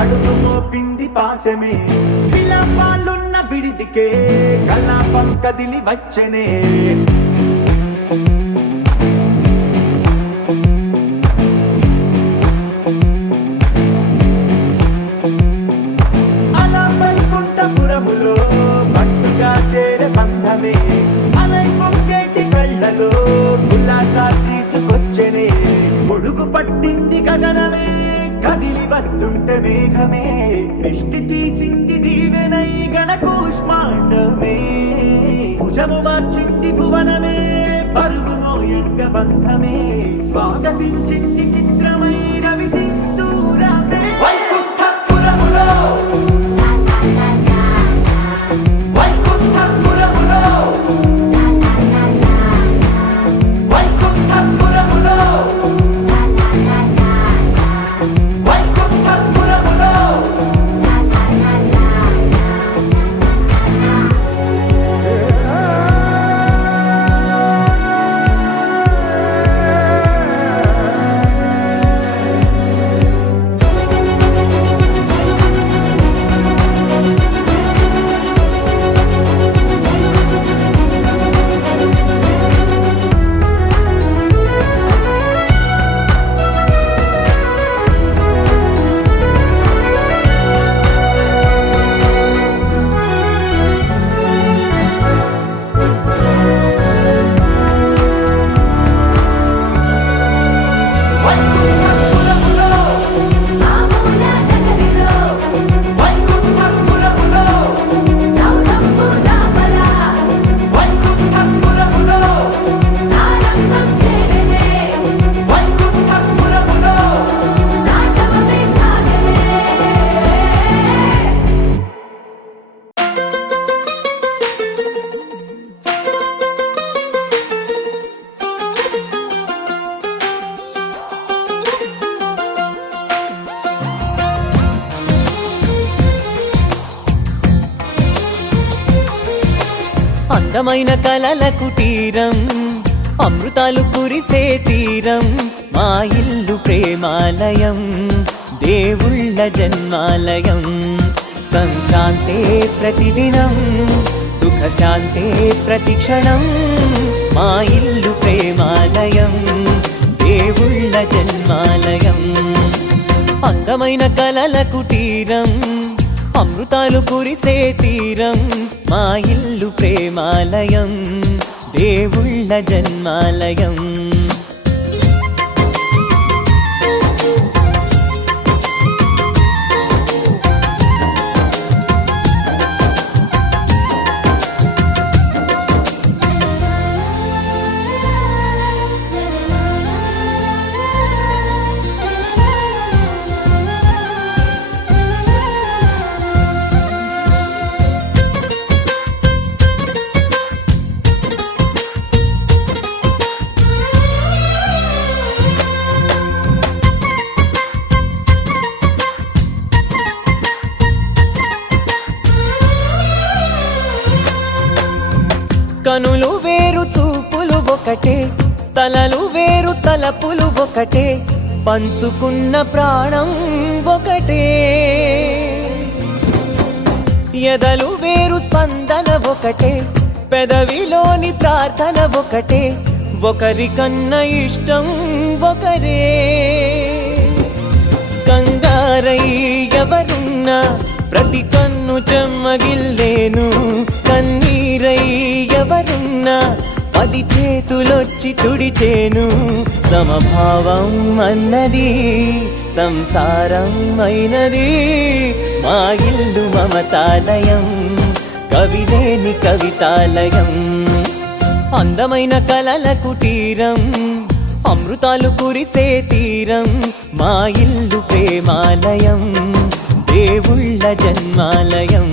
అడుగు మోపింది పాశమే విలాపాలున్న విడిదికే కలాపం కదిలి వచ్చనే అలా వైకుంఠపురములో పట్టుగా చేరే బంధమే అలై పొంగేటి కళ్ళలో ఉల్లాసా తీసుకొచ్చనే పొడుగు పట్టింది గగనమే కదిలి వస్తుంటే మేఘమే దృష్టి తీసింది దీవెనై గణకూష్మాండమే భుజము మార్చింది భువనమే పరువు మోయంగ బంధమే స్వాగతించింది చిత్రమై రవి సింధూరమే వైకుంఠపురములో వైకుంఠపురములో వైకుంఠపురములో అందమైన కలల కుటీరం అమృతాలు కురిసే తీరం మా ఇల్లు ప్రేమాలయం దేవుళ్ళ జన్మాలయం సంక్రాంతే ప్రతిదినం సుఖశాంతే ప్రతిక్షణం మా ఇల్లు ప్రేమాలయం దేవుళ్ళ జన్మాలయం అందమైన కలల కుటీరం అమృతాలు కురిసే తీరం మా ఇల్లు ప్రేమాలయం దేవుళ్ళ జన్మాలయం కనులు వేరు చూపులు ఒకటే తలలు వేరు తలపులు ఒకటే పంచుకున్న ప్రాణం ఒకటే ఎదలు వేరు స్పందన ఒకటే పెదవిలోని ప్రార్థన ఒకటే ఒకరికన్నా ఇష్టం ఒకరే కంగారై ఎవరున్నా ప్రతి కన్ను చెమ్మగిల్లేను కన్నీరై ఎవరున్నా 10 చేతులొచ్చి తుడిచేను సమభావం అన్నది సంసారం అయినది మా ఇల్లు మమతాలయం కవిలేని కవితాలయం అందమైన కలల కుటీరం అమృతాలు కురిసే తీరం మా ఇల్లు ప్రేమాలయం దేవుళ్ళ జన్మాలయం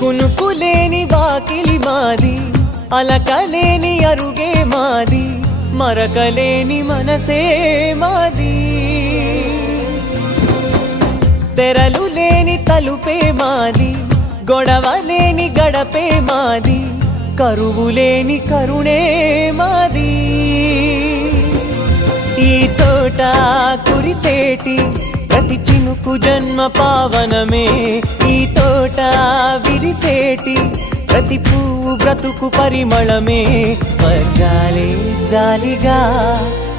కునుకులే వాకిలి మాది, అలకలేని అరుగే మాది, మరకలేని మనసే మాది. తెరలు లేని తలుపే మాది, గొడవ లేని గడపే మాది, కరువు లేని కరుణే మాది. ఈ చోట కురిసేటి ప్రతి చినుకు జన్మ పావనమే, ఈ తోట విరిసేటి ప్రతి పువ్వు బ్రతుకు పరిమళమే. స్వర్గాలే జాలిగా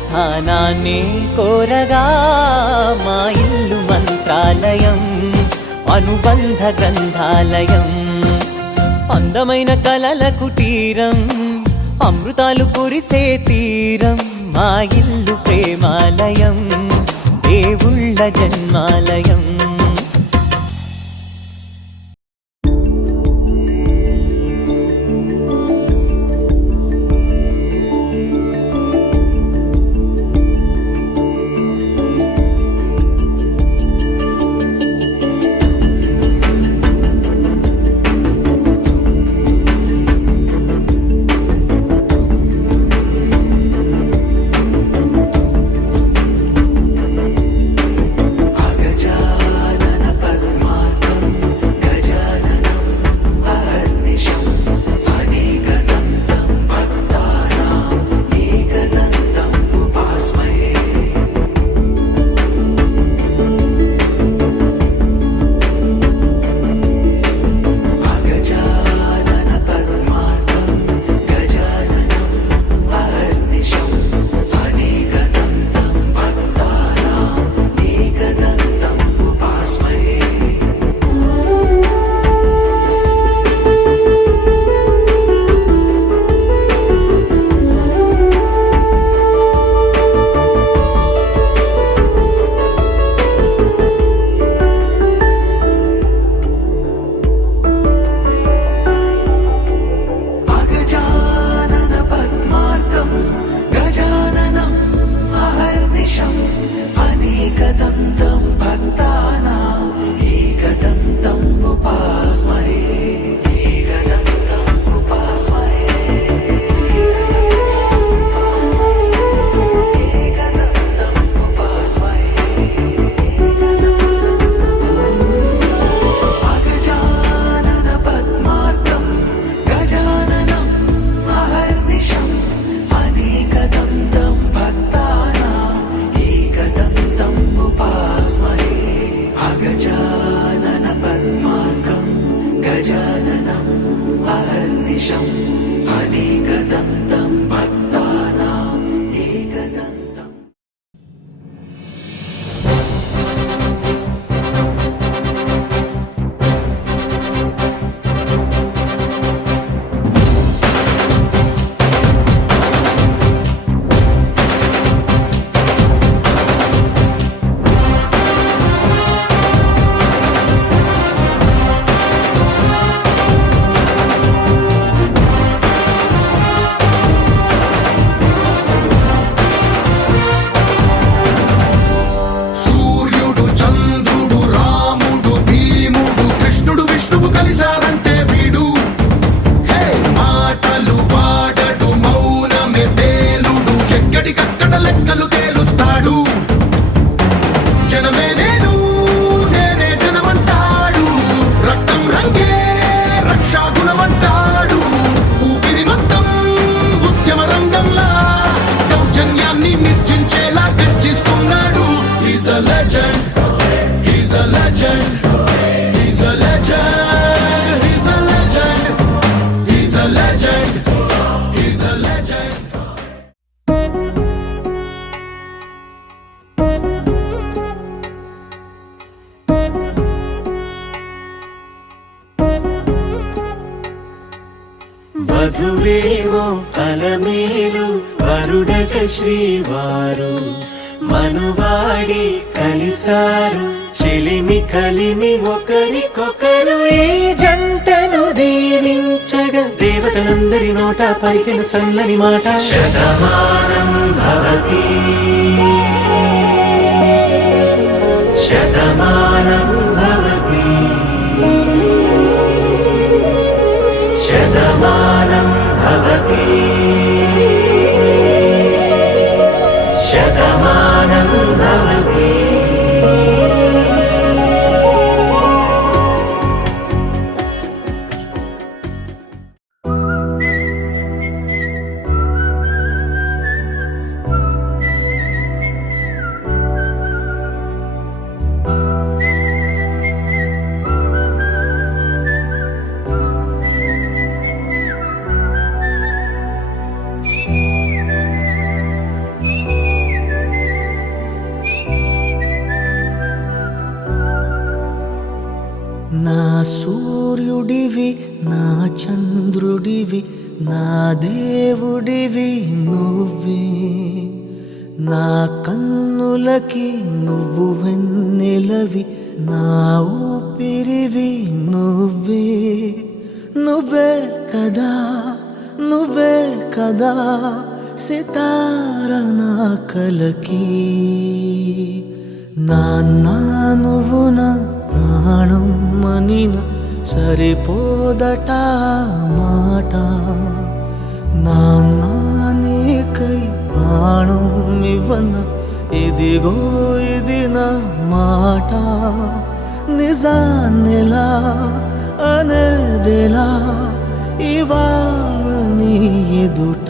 స్థానాన్ని కోరగా, మా ఇల్లు మంత్రాలయం, అనుబంధ గ్రంథాలయం. అందమైన కలల కుటీరం, అమృతాలు కురిసే తీరం, మా ఇల్లు ప్రేమాలయం, దేవుళ్ళ జన్మాలయం. వధువేమో అలమేలు వరుడట శ్రీవారు మనువాడి కలిసారు చెలిమి కలిమి ఒకరికొకరు ఈ జంటను దీవించగా దేవతలందరి నోట పలికిన చల్లని మాట శతమానం భవతి శతమానం భవతి శత భవతి శతమానం భవతి. నా సూర్యుడివి నా చంద్రుడివి నా దేవుడివి నువ్వే, నా కన్నులకి నువ్వు వెన్నెలవి నా ఊపిరివి నువ్వే. నువ్వే కదా నువ్వే కదా సితార నా కలకి, నాన్నా నువ్వు నా ప్రాణం మనిన సరిపోదట మాట, నాన్నా నీకై ప్రాణం ఇవ్వన ఇదిగో ఇది నా మాట. నిజాన్నెలా అనేదిలా ఇవాళ నీ ఎదుట.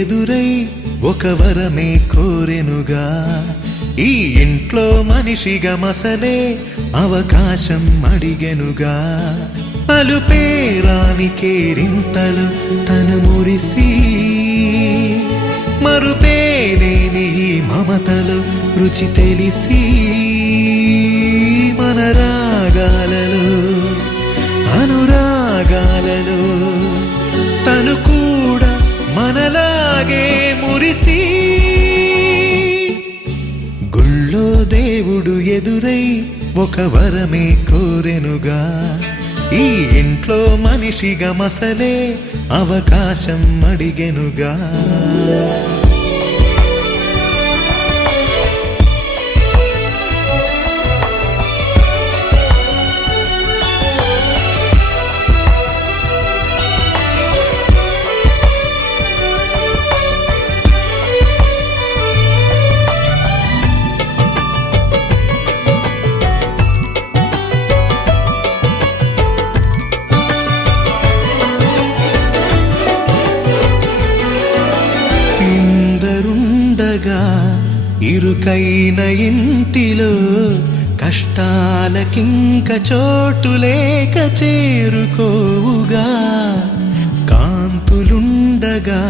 ఎదురై ఒక వరమే కోరెనుగా, ఈ ఇంట్లో మనిషిగా మసలే అవకాశం అడిగెనుగా. అలుపేరాని కేరింతలు తను మురిసి, మరుపేలేని ఈ మమతలు రుచి తెలిసి, మన రాగాలలో అనురాగాలలో తను కూడా మనలాగే మురిసి. గుళ్ళో దేవుడు ఎదురై ఒక వరమే కోరెనుగా, ఈ ఇంట్లో మనిషిగా మసలే అవకాశం అడిగెనుగా. ఇరుకైన ఇంటిలో కష్టాలకింక చోటు లేక చేరుకోవుగా. కాంతులుండగా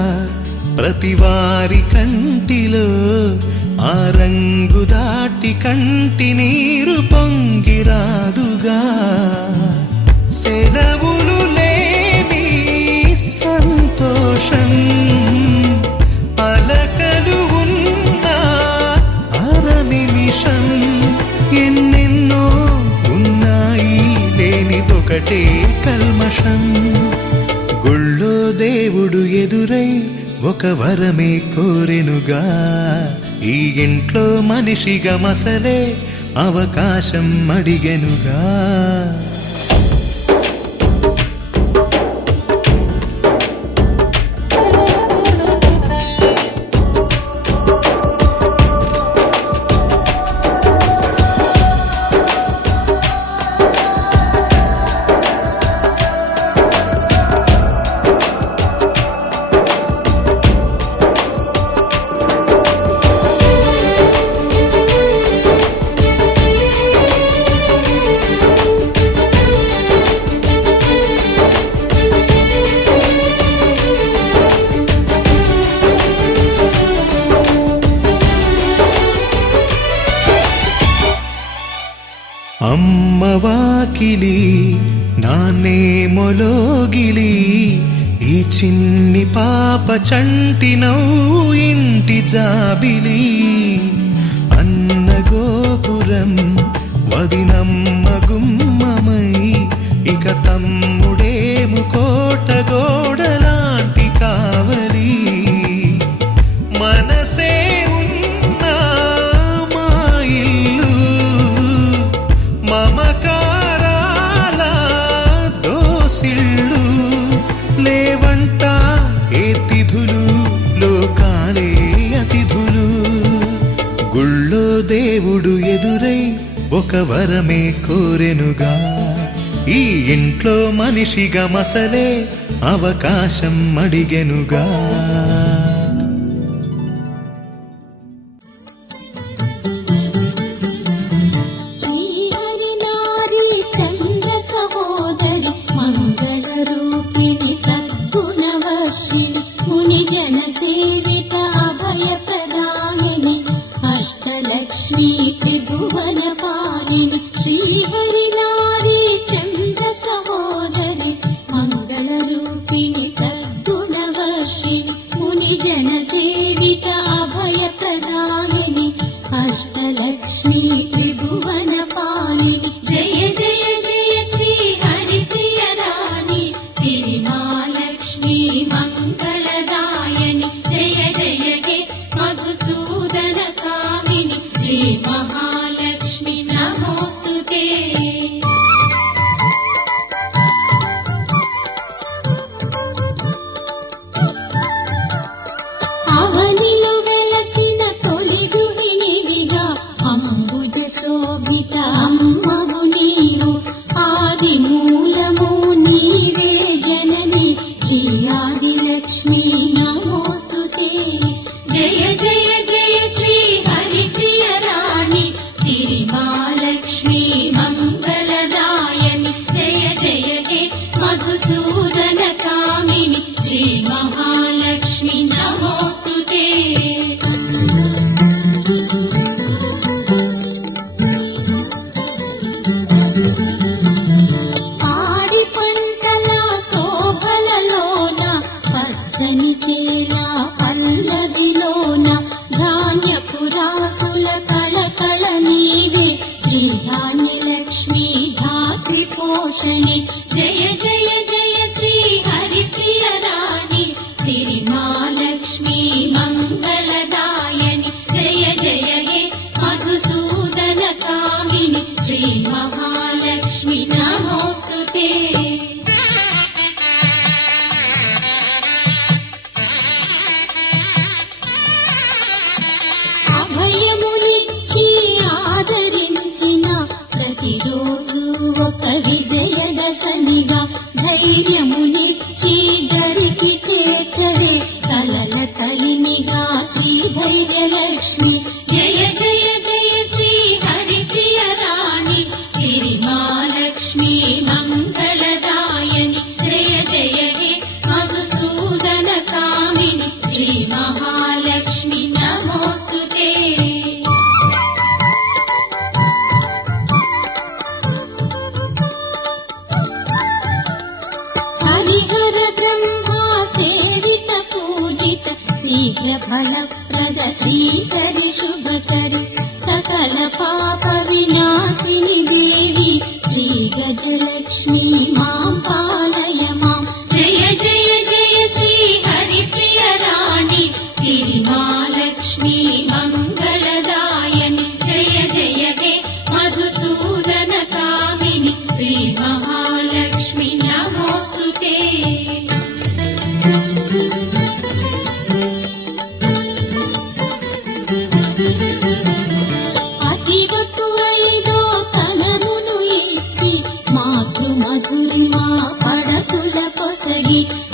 ప్రతివారి కంటిలో ఆ రంగు దాటి కంటి నీరు పొంగిరాదుగా. సెలవులు లేని సంతోషం పలకలు ఉన్నా అర నిమిషం, ఎన్నెన్నో ఉన్నాయి లేనిదొకటే కల్మషం. గుళ్ళో దేవుడు ఎదురై ఒక వరమే కోరెనుగా, ఈ ఇంట్లో మనిషిగా మసలే అవకాశం అడిగెనుగా. వాకిలి నాన్నేమొలోగిలి ఈ చిన్ని పాప చంటి నవ్వు ఇంటి జాబిలి అన్న గోపురం వదినమ్మ గుమ్మమై ఇక తమ్ముడేము కోట గోడలాంటి కావలి మనసే ఉన్నా మా ఇల్లు మమకారాల దోసిళ్ళు లేవంట ఏ తిథులు లోకాలే అతిథులు గుళ్ళో దేవుడు ఎదురై ఒక వరమే కోరెనుగా ఈ ఇంట్లో మనిషిగా మసలే అవకాశం అడిగెనుగా శ్రీకరి శుభకరి సకల పాప వినాశిని దేవి శ్రీ గజలక్ష్మీ మాం పాలయ మాం జయ జయ జయ శ్రీ హరిప్రియ రాణి శ్రీమాలక్ష్మీ మంగళదాయని జయ జయ హే మధుసూదన కామిని శ్రీ మహాలక్ష్మి నమోస్తుతే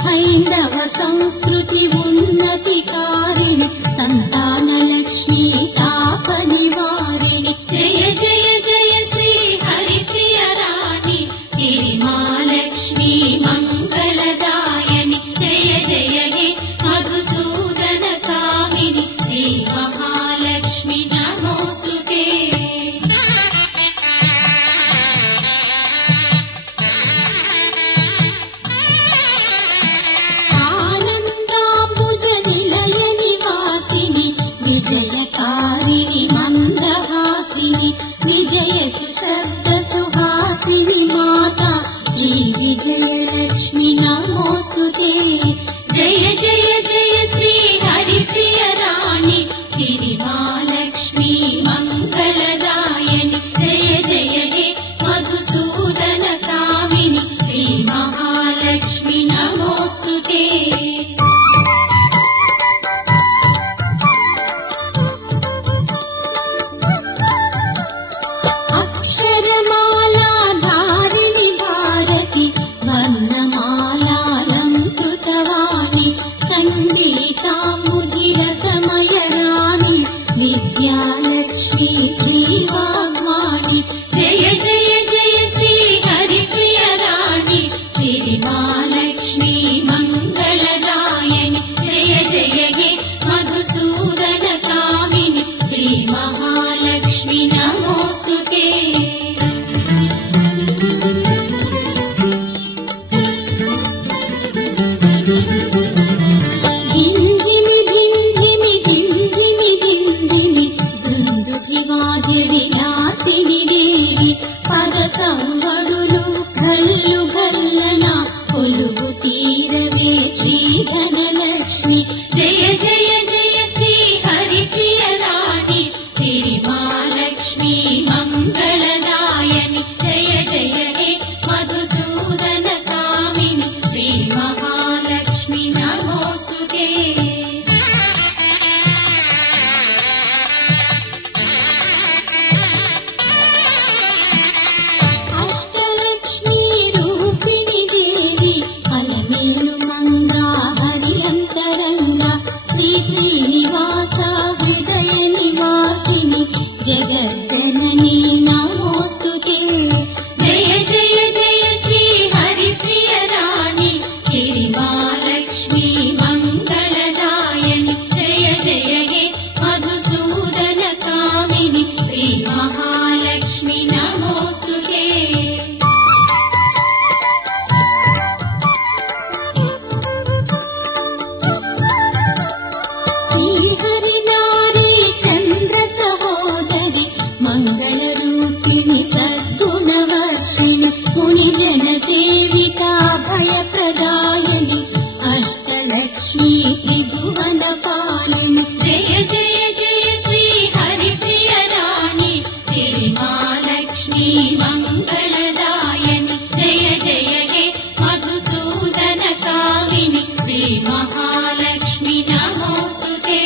హైందవ సంస్కృతి ఉన్నతి కారిణి సంతాన లక్ష్మీ తాప నివారిణి జయ జయ జయ శ్రీ హరిప్రియ రాణి శ్రీమాలక్ష్మీ మంగళదాయని జయ జయ హే మధుసూదన కామిని శ్రీ మహాలక్ష్మి నమోస్తుతే जय लक्ष्मी नमोस्तुते जय जय जय श्री हरिप्रिय राणि श्री महालक्ष्मी मंगलदायिनि जय जय हे मधुसूदन कामिनि श्री महालक्ष्मी नमोस्तुते अक्षरमाला धारिणि भारति वर्णमालालङ्कृतवाणि सङ्गीतामुधिरसमयराणि विद्यालक्ष्मी श्रीवाग्वाणि जय जय जय श्री हरिप्रिय राणि श्री महालक्ष्मी मंगलदायिनि जय जय हे मधुसूदन कामिनि श्री महालक्ष्मी नमोस्तुते धिन्धिमि धिन्धिमि धिन्धिमि धिन्धिमि దుందుభివాద్య విలాసిని దేవి పద సంవడులు గల్లు గల్లన కొలువు తీరవే శ్రీ ధనలక్ష్మి జయ జయ జయ శ్రీ హరిప్రియ రాణి శ్రీ మహాలక్ష్మి మంగళదాయని జయ జయ హే మధుసూదన కామిని శ్రీ మహాలక్ష్మి నమోస్తుతే అష్టలక్ష్మీ రూపిణి దేవి అలమేలు మంగా హరియంతరంగ శ్రీ శ్రీనివాస హృదయ నివాసిని జగజ్జననీ నమోస్తుతే జయ జయ జయ శ్రీ హరిప్రియ రాణి శ్రీ మహాలక్ష్మి మంగళదాయని జయ జయ హే మధుసూదన కామిని శ్రీ మహాలక్ష్మి నమోస్తుతే శ్రీహరినారీ చంద్ర సహోదరి మంగళరూపిణి సద్గుణవర్షిణి ముని జన సేవిత భయప్రదాయని అష్టలక్ష్మీ త్రిభువన పాలిని జయ జయ జయ శ్రీ హరిప్రియ రాణి శ్రీ మహాలక్ష్మి మంగళదాయని జయ జయ హే మధుసూదన కామిని శ్రీ మహాలక్ష్మి నమోస్తుతే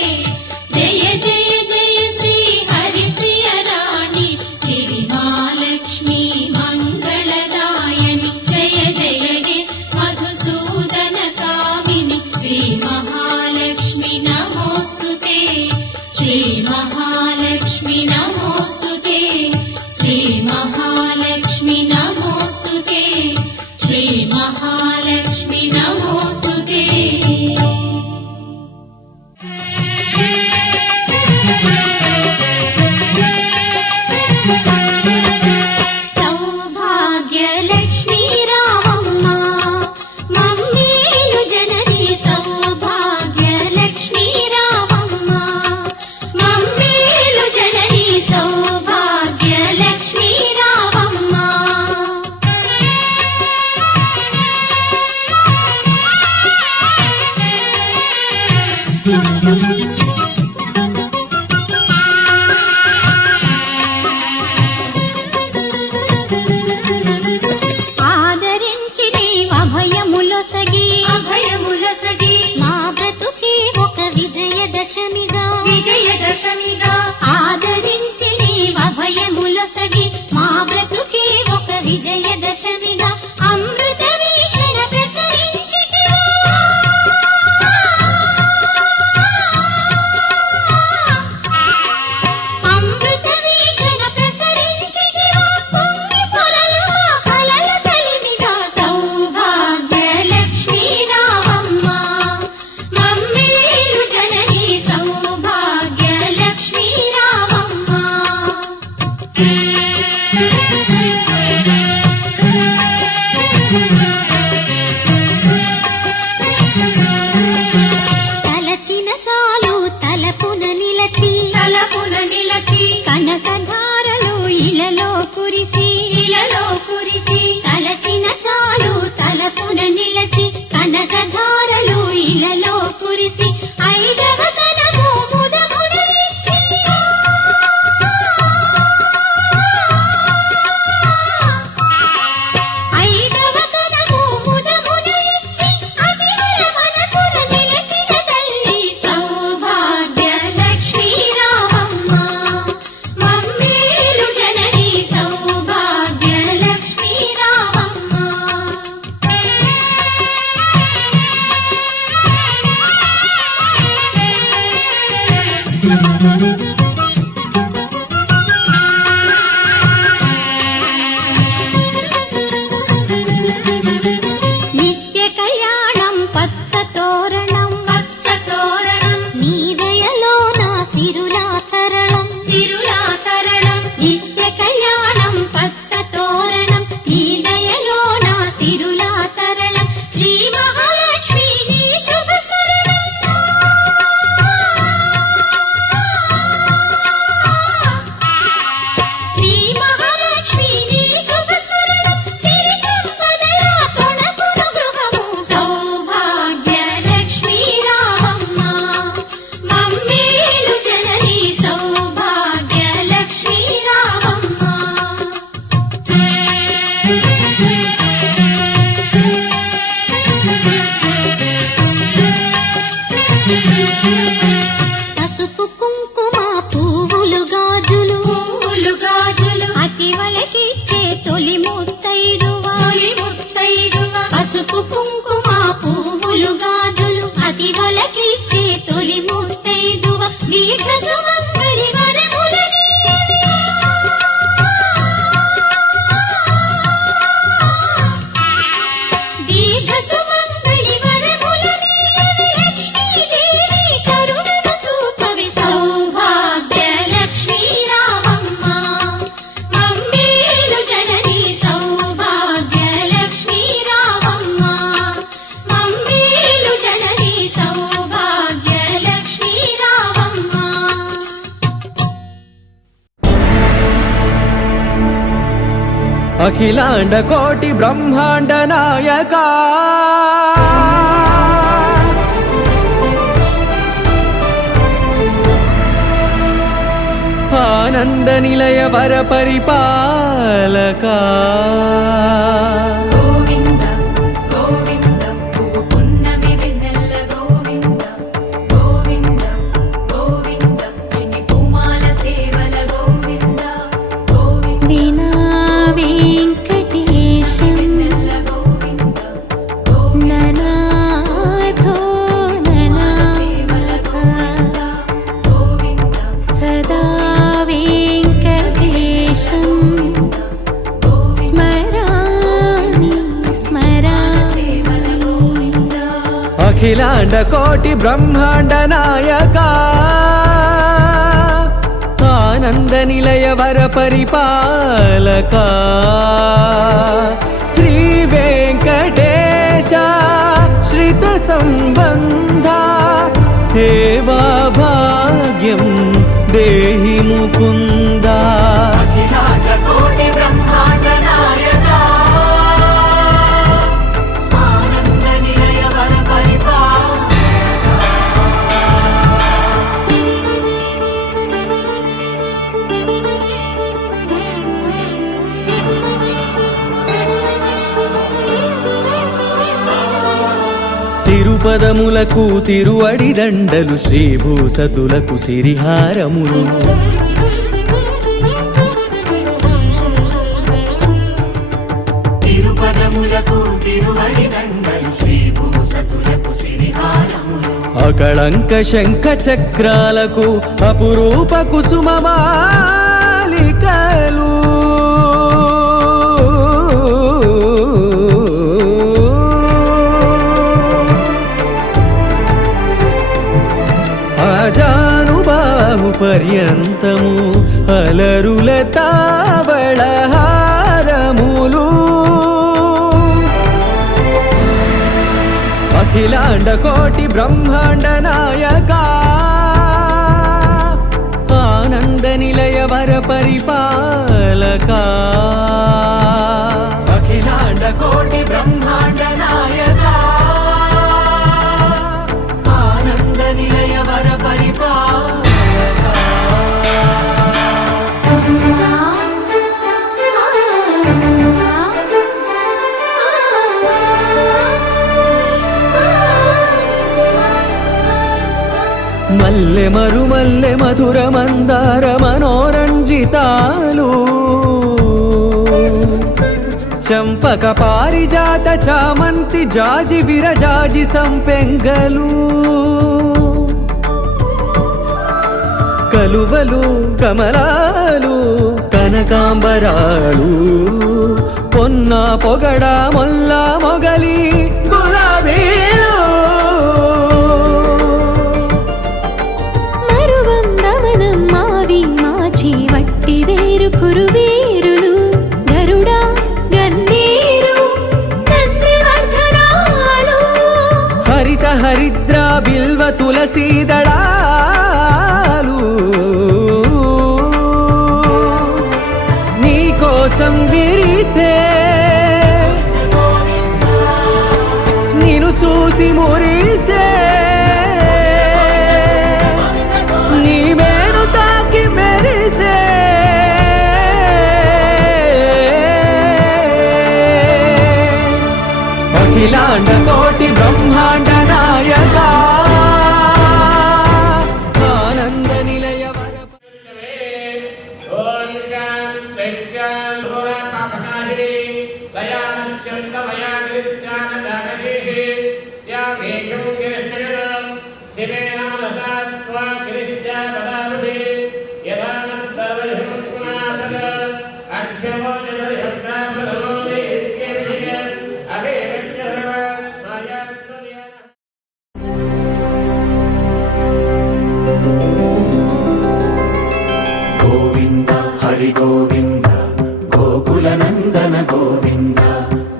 జయ జయ జయ శ్రీ హరిప్రియ రాణి శ్రీ మహాలక్ష్మి మంగళదాయని జయ జయ హే మధుసూదన కామిని శ్రీ మహాలక్ష్మి నమోస్తుతే శ్రీ మహాలక్ష్మి నమోస్తుతే శ్రీ మహాలక్ష్మి నమోస్తుతే శ్రీ మహాలక్ష్మి నమోస్తుతే సౌభాగ్యలక్ష్మీ రామమ్మ మమ్మేలు జనని సౌభాగ్యలక్ష్మీ రామమ్మ మమ్మేలు జనని సౌభాగ్యలక్ష్మీ రామమ్మ ఆదరించి నీవభయములొసగి మా బ్రతుకి ఒక విజయదశమిగా ఆదరించి నీవభయములొసగి మా బ్రతుకి ఒక విజయదశమిగా అమృత వీక్షణ ప్రసరించితివా అమృత వీక్షణ ప్రసరించితివా పొంగి పొరలు కలల కలిమిగా సౌభాగ్యలక్ష్మీ రామమ్మ మమ్మేలు జనని సౌభాగ్యలక్ష్మీ రామమ్మ తలచిన చాలు తలపున నిలచి కనకధారలు ఇలలో కురిసి తలచిన చాలు తల తలపున నిలచి కనకధారలు ఇలలో కురిసి ఐదవ తనము ముదమున ఇచ్చి ఐదవ తనము ముదమున ఇచ్చి అతివల మనసున నిలచిన తల్లి సౌభాగ్య లక్ష్మీ రామమ్మ మమ్మేలు జనని సౌభాగ్య లక్ష్మీ రామమ్మ. నిత్య కళ్యాణం పచ్చ తోరణం పచ్చ తోరణం నీ దయలో నా సిరులా తరళం సిరులా తరళం నిత్య కళ్యాణం పచ్చ తోరణం నీ దయలో నా సిరులా తరళం శ్రీ మహాలక్ష్మి నీ శుభ స్మరణం శ్రీ మహాలక్ష్మి నీ శుభ స్మరణం సిరి సంపదల కొనకును గృహము సౌభాగ్య లక్ష్మీ రామమ్మ మమ్మేలు జనని సౌభాగ్య లక్ష్మీ రామమ్మ. పసుపు కుంకుమ పువ్వులు గాజులు పువ్వులు గాజులు అతివలకిచ్చే తొలి ముత్తైదువా తొలి ముత్తైదువా పసుపు కుంకుమ పువ్వులు గాజులు అతివలకిచ్చే తొలి ముత్తైదువా దీర్ఘ సుమంగళి వరములని దీర్ఘ సుమంగళి వరములని లక్ష్మీదేవి కరుణను చూపవి సౌభాగ్య లక్ష్మీ రామమ్మ మమ్మేలు జనని సౌభాగ్య లక్ష్మీ రామమ్మ మమ్మేలు జనని సౌభాగ్య లక్ష్మీ రామమ్మ. అఖిలాండ కోటి బ్రహ్మాండ నాయక ఆనంద నిలయ వర పరిపాలక గోవింద గోవింద పువ్వు పున్నమి వెన్నెల గోవింద గోవింద గోవింద చిన్ని పూమాల సేవల గోవింద గోవింద వినా వెంకటేశం వెన్నెల గోవింద గోవింద ననాథో సేవల గోవింద గోవింద సదా వెంకటేశం స్మరామి స్మరామి సేవల గోవింద అఖిలాండ కోటి బ్రహ్మాండ నాయక ఆనంద నిలయ వర పరిపాలక శ్రీ వెంకటేశ శ్రిత సంబంధ సేవా భాగ్యం దేహి ముకుంద. అఖిలాండ కోటి బ్రహ్మాండ నాయక ఆనంద నిలయ వర పరిపాలక తిరుపదములకు తిరువడి దండలు శ్రీభూసతులకు సిరిహారములు తిరుపదములకు తిరువడి దండలు శ్రీభూసతులకు సిరిహారములు అకళంక శంఖ చక్రాలకు అపురూప కుసుమమాలికలు అజానుబాహు పర్యంతము అలరుల తావళహారములు అఖిలాండ కోటి బ్రహ్మాండ నాయక ఆనంద నిలయ వర పరిపాలక అఖిలాండ కోటి బ్రహ్మాండ నాయక ఆనంద నిలయ వర పరిపాలక మల్లె మరుమల్లె మధుర మందార మనోరంజితాలు చంపక పారిజాత చామంతి జాజి విరజాజి సంపెంగలు కలువలు కమలాలు కనకాంబరాలు పొన్న పొగడ మొల్ల మొగలి గులాబీలు మరువం దమనం మావి మాచి వట్టి వేరు కురువేరులు గరుడా గన్నేరు నందివర్ధనాలు హరిత హరిద్ర బిల్వ తులసీదళాలు నీ కోసం విరిసే నిన్ను చూసి మురిసే నీ మేను తాకి మెరిసే అఖిలాండ కోటి బ్రహ్మాండ నాయక ఆనంద నిలయ వర ఓం శాంతి శాంతి దయాశ్చందమయా గిరిజ్ఞాన జాగరీషి యా మేఘం గిరిశ్చయం శివేన మనసాత్వా గిరిశ్చ పదారుషి యథా నర్దవహిం స్నాసద అక్షమో జలహిం తాపదమో దేవ్యేర్షియ అభివిచ్చరవ మాయాత్మనియ గోవింద హరి గోవింద గోకుల నందన గోవింద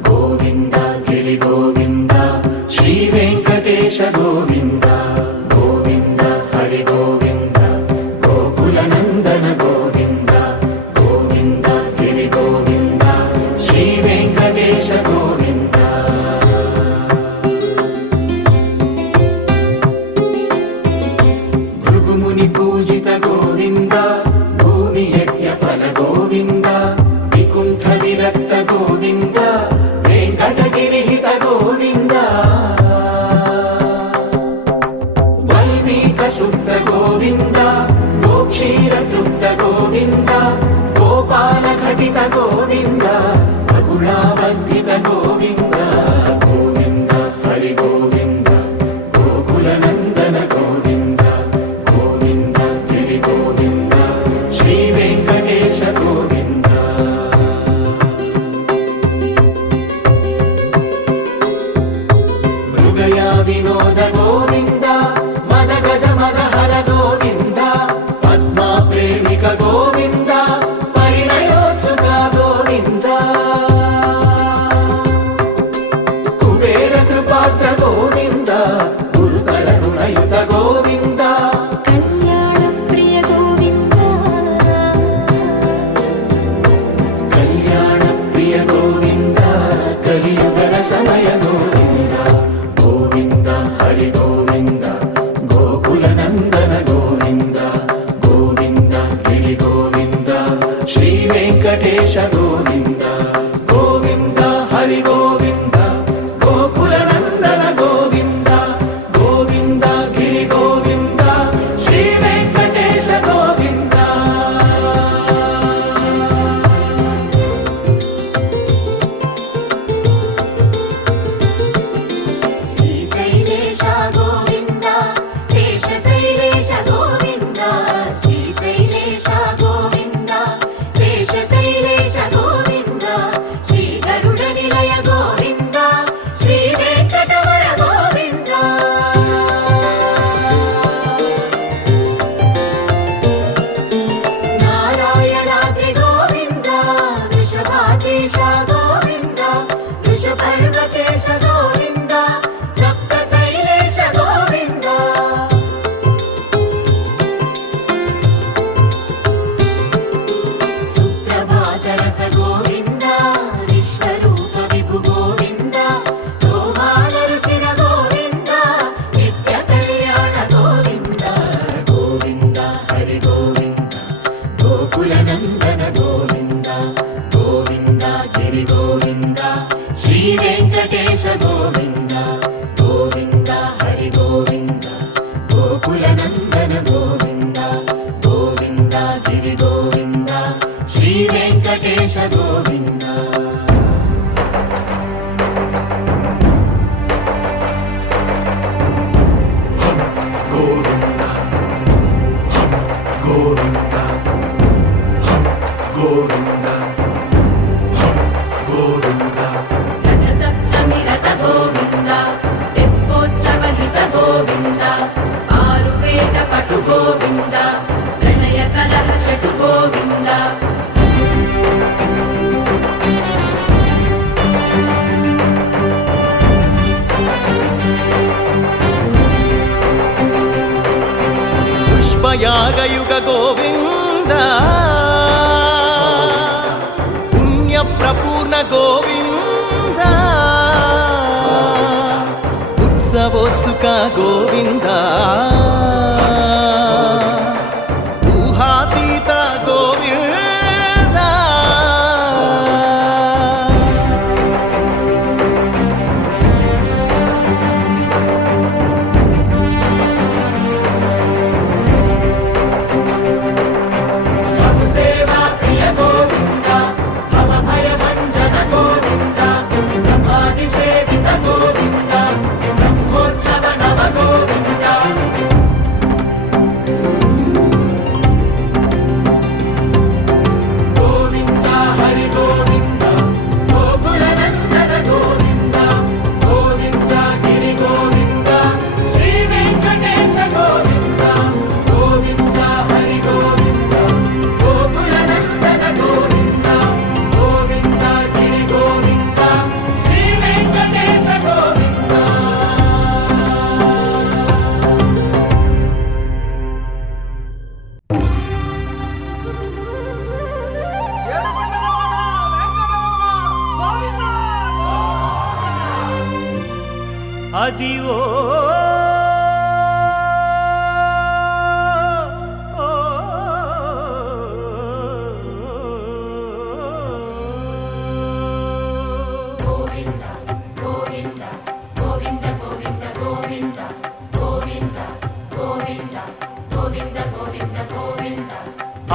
గోవింద గిరి గోవింద శ్రీ వెంకటేశ గోవింద గోవింద హరి గోవింద గోకుల నందన గోవింద గోవింద గిరి గోవింద శ్రీ వెంకటేశ గోవింద భృగుముని పూజిత గోవింద భూమి యజ్ఞ ఫల గోవింద వికుంఠ విరక్త గోవింద వెంకటగిరిహిత గోవింద పూర్వయాగయుగ గోవింద పుణ్య ప్రపూర్ణ గోవింద ఉత్సవోత్సుక గోవింద ఊహాతీత గోవింద సేవా ప్రియ గోవింద భవ భయ భంజన గోవింద బ్రహ్మాది సేవిత గోవింద బ్రహ్మోత్సవ నవ గోవింద గోవింద హరి గోవింద గోకుల నందన గోవింద గోవింద గిరి గోవింద శ్రీ వెంకటేశ గోవింద గోవింద హరి గోవింద గోకుల నందన గోవింద గోవింద గిరి గోవింద శ్రీ వెంకటేశ గోవింద అదివో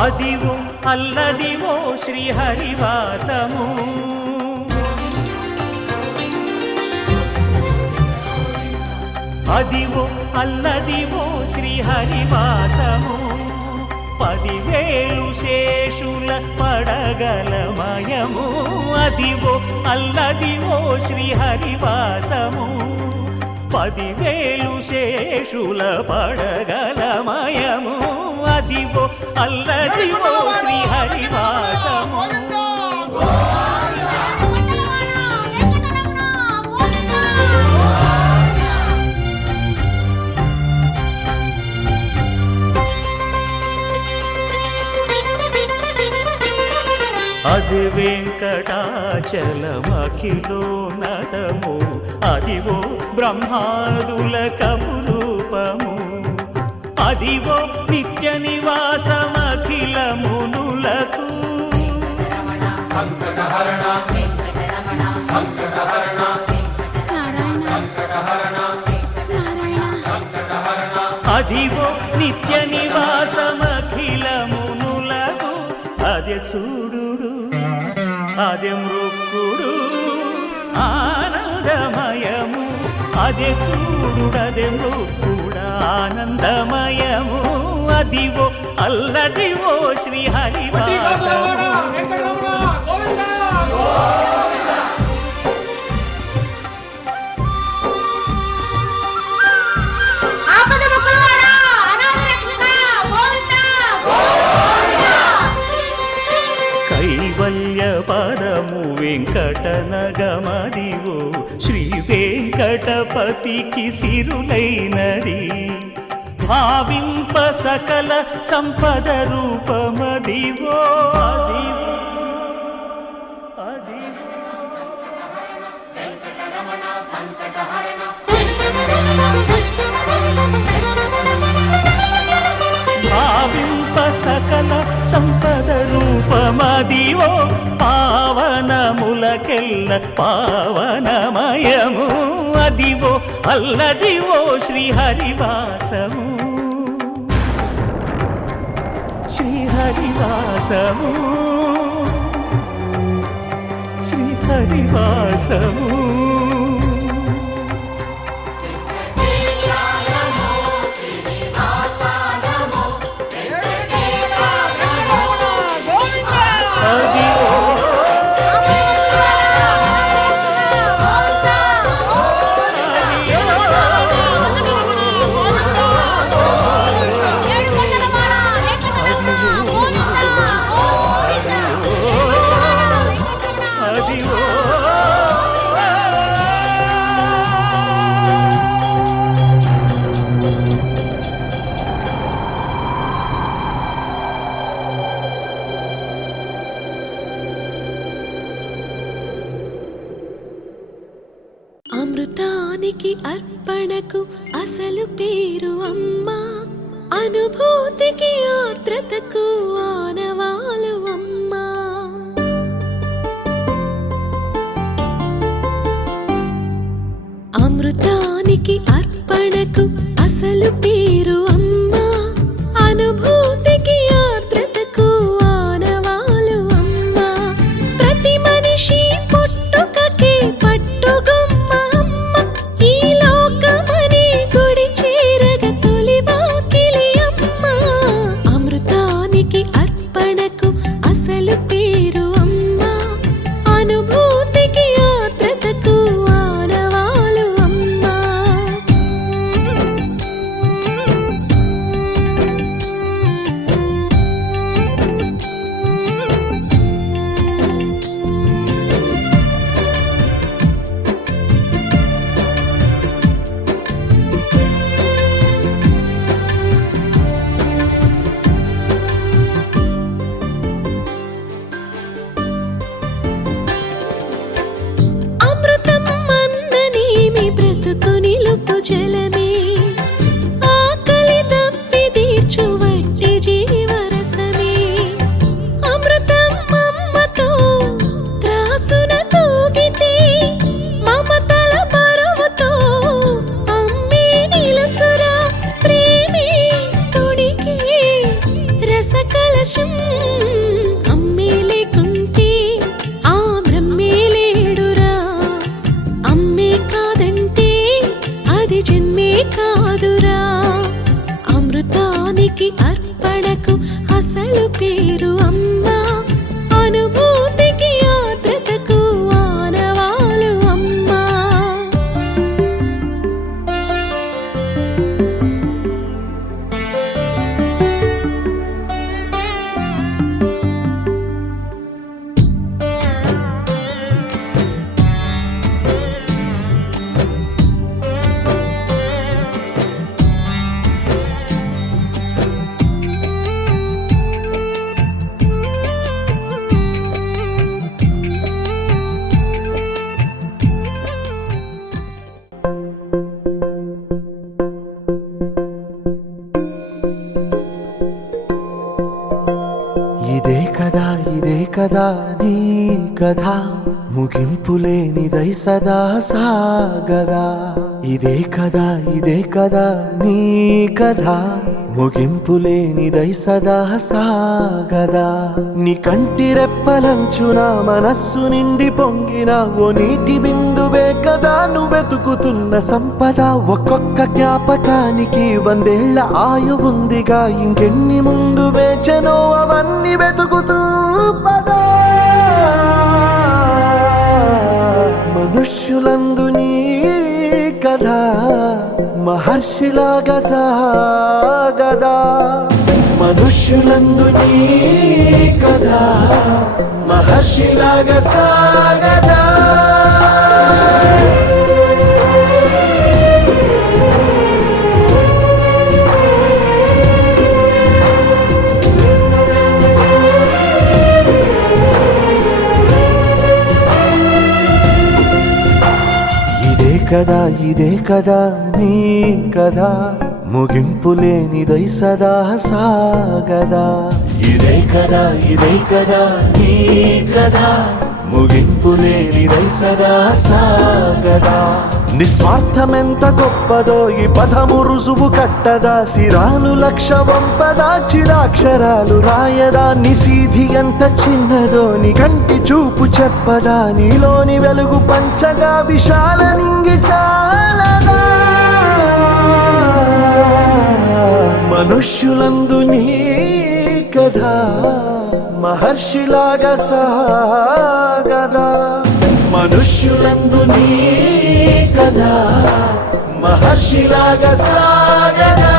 అదివో అల్లదివో శ్రీహరివాసము అదివో అల్లదివో శ్రీహరివాసము 10,000 శేషుల పడగలమయము అదివో అల్లదివో శ్రీహరివాసము 10,000 శేషుల పడగలమయము అదివో అల్లదివో శ్రీహరివాసము అది వెంకటాచలమఖిలో నటము అదివో బ్రహ్మాదుల కపురూపము అదివో నిత్య నివాసమఖిల మునులకు సంకటహరణ సంకటహరణ సంకటహరణ సంకటహరణ అదివో నిత్య నివాసమఖిల మునులకు అదే చూడు అదే మృక్కుడు ఆనందమయము అదే చూడుడదే మృక్కుడు ఆనందమయము అదివో అల్లదివో శ్రీహరివాసము కైవల్య పదము వెంకటనగమదివో శ్రీ వెంకటపతికి సిరులైనది భావింప సకల సంపద రూపమదివో అదివో అదివో భావింప సకల సంపద రూపమదివో పావనములకెల్ల పావనమయము అదివో అల్లదివో శ్రీహరివాసము శ్రీహరివాసము శ్రీహరివాసము అర్పణకు అసలు పేరు అమ్మా, అనుభూతికి ఆర్ద్రతకు ఆనవాలు అమ్మా. అమృతానికి అర్పణకు అసలు పేరు అమ్మా, అనుభూతికి ఆర్ద్రతకు ఆనవాలు అమ్మా. ప్రతి మనిషి పుట్టుకకి పట్టుగొమ్మ అమ్మ, ఈ లోకమనే గుడి చేరగ తొలి వాకిలి అమ్మ. అమృతానికి అర్పణకు అసలు పేరు అమ్మా, అనుభూతికి ఆర్ద్రతకు ఆనవాలు అమ్మా. అమృతం అన్ననేమి బ్రతుకు నిలుపు జలమే, ఆకలి తప్పి తీర్చు వట్టి జీవరసమే. అమృతం అమ్మతో త్రాసున తూగితే, మమతల బరువుతో అమ్మే నిలుచురా. ప్రేమే తొడిగే రసకలశం, అమ్మే లేకుంటే ఆ బ్రహ్మే లేడురా. అమ్మే కాదంటే అది జన్మే కాదురా. అమృతానికి అర్పణకు అసలు పేరు అమ్మా, అనుభూతికి ఆర్ద్రతకు ఆనవాలు అమ్మా. ఇదే కదా నీ కథ, ముగింపులేనిదై సదా సాగదా. ఇదే కదా నీ కథ, ముగింపులేనిదై సదా సాగదా. నీ కంటి రెప్పలంచున మనస్సు నిండి పొంగిన ఓ నీటి బిందువే కదా నువ్వెతుకుతున్న సంపద. ఒక్కొక్క జ్ఞాపకానికి 100 ఏళ్ల ఆయువుందిగా, ఇంకెన్ని ముందు వేచనో అవన్నీ వెతుకుతూ పదా. మనుష్యులందు నీ కథ మహర్షిలాగా సాగదా. మనుష్యులందు నీ కథ మహర్షిలాగా సాగదా. ఇదే కదా నీ కథ, ముగింపులేనిదై సదా సాగదా. ఇదే కదా నీ కథ, ముగింపులేనిదై సదా సాగదా. నిస్వార్థమెంత గొప్పదో ఈ పదము రుజువు కట్టదా. సిరాలు 1,00,000 వంపదా, చిరాక్షరాలు రాయదా. నిశీధి ఎంత చిన్నదో నీ కంటి చూపు చెప్పదా. నీలోని వెలుగు పంచగా విశాల నింగి చాలదా. మనుష్యులందు నీ కథ మహర్షిలాగా సాగదా. మనుష్యులందు నీ కథ మహర్షిలాగా సాగదా.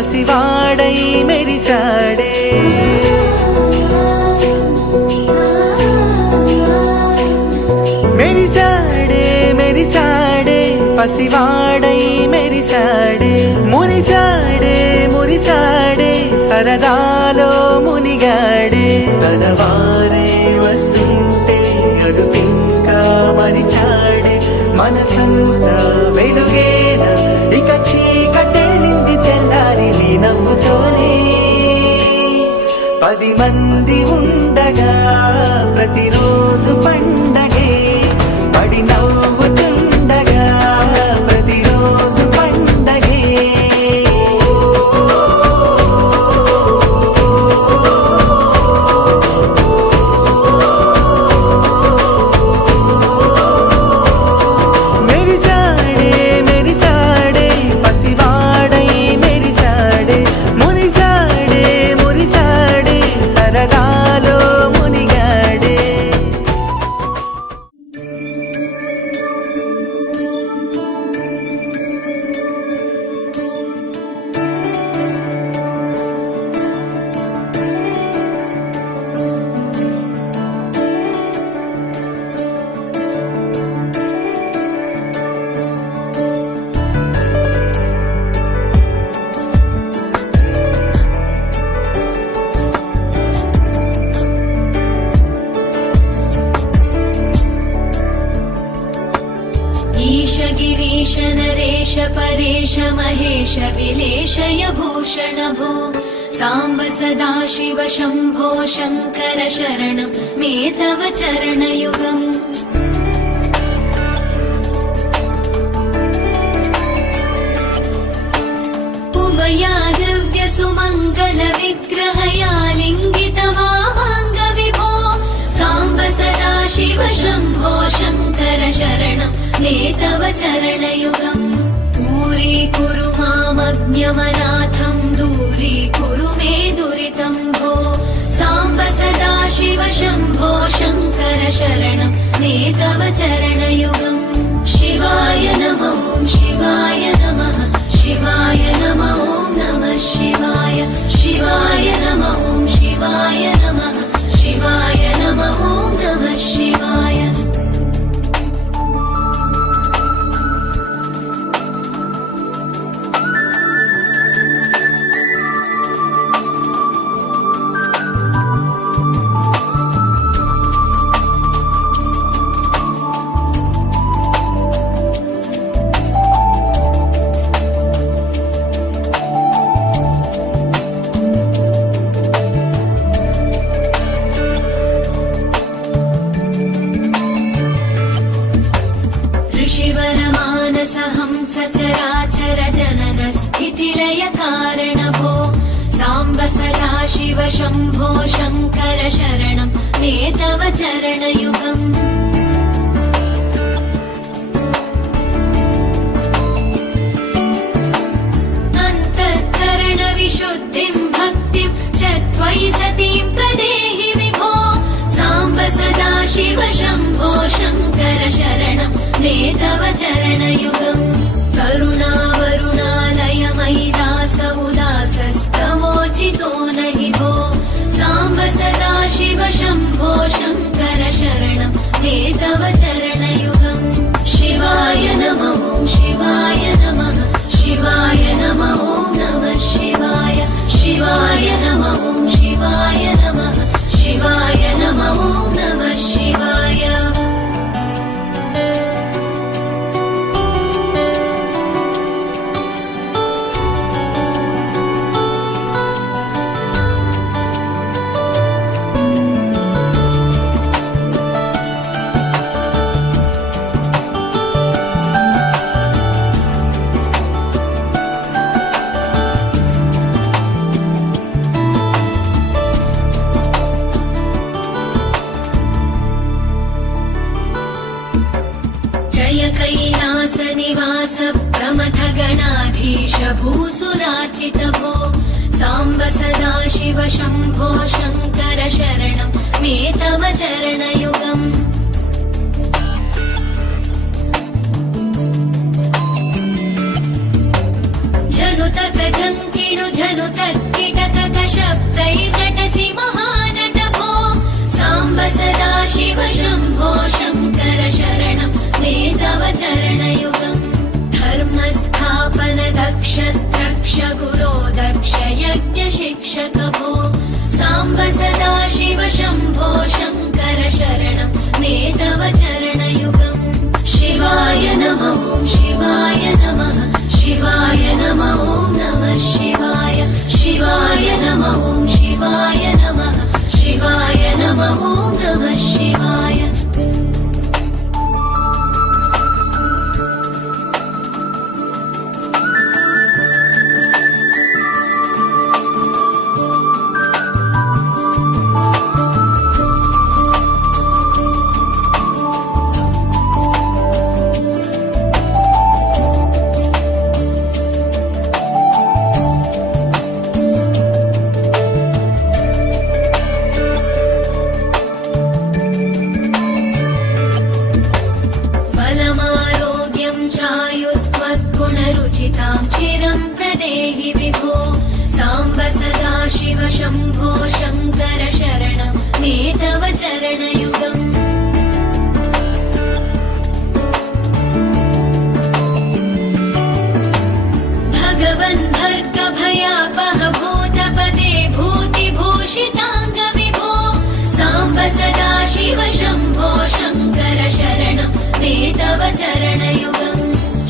పసివాడై మెరిసాడే మెరిసాడే మెరిసాడే పసివాడై మెరిసాడే మురిసాడే మురిసాడే సరదాలో మునిగాడే తనవారే వస్తుంటే అదుపింకా మరిచాడే మనసంతా వెలుగేన ఇక చీకటెళ్ళింది తెల్లారి నీ నవ్వుతోనే 10 మంది ఉండగా ప్రతిరోజు పండగే పడి నవ్వుతుండగా ప్రతిరోజు పండగే మెరిసాడే మెరిసాడే పసివాడై మెరిసాడే మురిసాడే మురిసాడే సరదాలో మునిగాడే ईश गिरीश नरेश परेश महेश विलेशय भूषण भो साम्ब सदा शिव शम्भो शङ्कर शरणं मे तव चरणयुगम् उमया दिव्य सुमङ्गल विग्रहया लिङ्गित वामाङ्ग विभो साम्ब सदा शिव शम्भो शङ्कर शरणं मे तव चरणयुगम् दूरीकुरु मामज्ञमनाथं दूरीकुरु मे दुरितं भो साम्ब सदा शिव शम्भो शङ्कर शरणं मे तव चरणयुगम् शिवाय नमो शिवाय नमः शिवाय नमो नमः शिवाय शिवाय नमो शिवाय नमः शिवाय नमो नमः शिवाय ऋषिवरमानसहंस चराचर जनन स्थितिलय कारण भो साम्ब सदा शिव शम्भो शङ्कर शरणं मे तव चरणयुगम् अन्तःकरण विशुद्धिं भक्तिं च त्वयि सतीं प्रदेहि विभो साम्ब सदा शिव शम्भो शङ्कर शरणं मे तव चरणयुगम् करुणावरुणालय मयि दास उदासस्तवोचितो नहि भो साम्ब सदा शिव शम्भो शङ्कर शरणं मे तव चरणयुगम् शिवाय नमो शिवाय नमः शिवाय नमो नमः शिवाय शिवाय नमो शिवाय नमः शिवाय नमो नमः शिवाय कैलासनिवास प्रमथ गणाधीश भूसुरार्चित भो साम्ब सदा शिव शम्भो शङ्कर शरणं मे तव चरणयुगम् जनुतक जङ्के वेणुझनु तत्किटकशब्दैर्नटसि महानटभो साम्ब सदा शिव शम्भो शङ्कर शरणं मे तव चरणयुगम् धर्मस्थापन दक्ष द्रक्ष गुरो दक्ष यज्ञ शिक्षक भो साम्ब सदा शिव शम्भो शङ्कर शरणं मे तव चरणयुगम् शिवाय नमः शिवाय नमः शिवाय नमः नमः शिवाय शिवाय नमः शिवाय नमः शिवाय नमः नमः शिवाय गुणरुचितां चिरं प्रदेहि विभो साम्ब सदा शिव शम्भो शङ्कर शरणं मे तव चरणयुगम् भगवन् भर्ग भयापह भूतपते भूतिभूषिताङ्ग विभो साम्ब सदा शिव शम्भो शङ्कर शरणं मे तव चरणयुगम्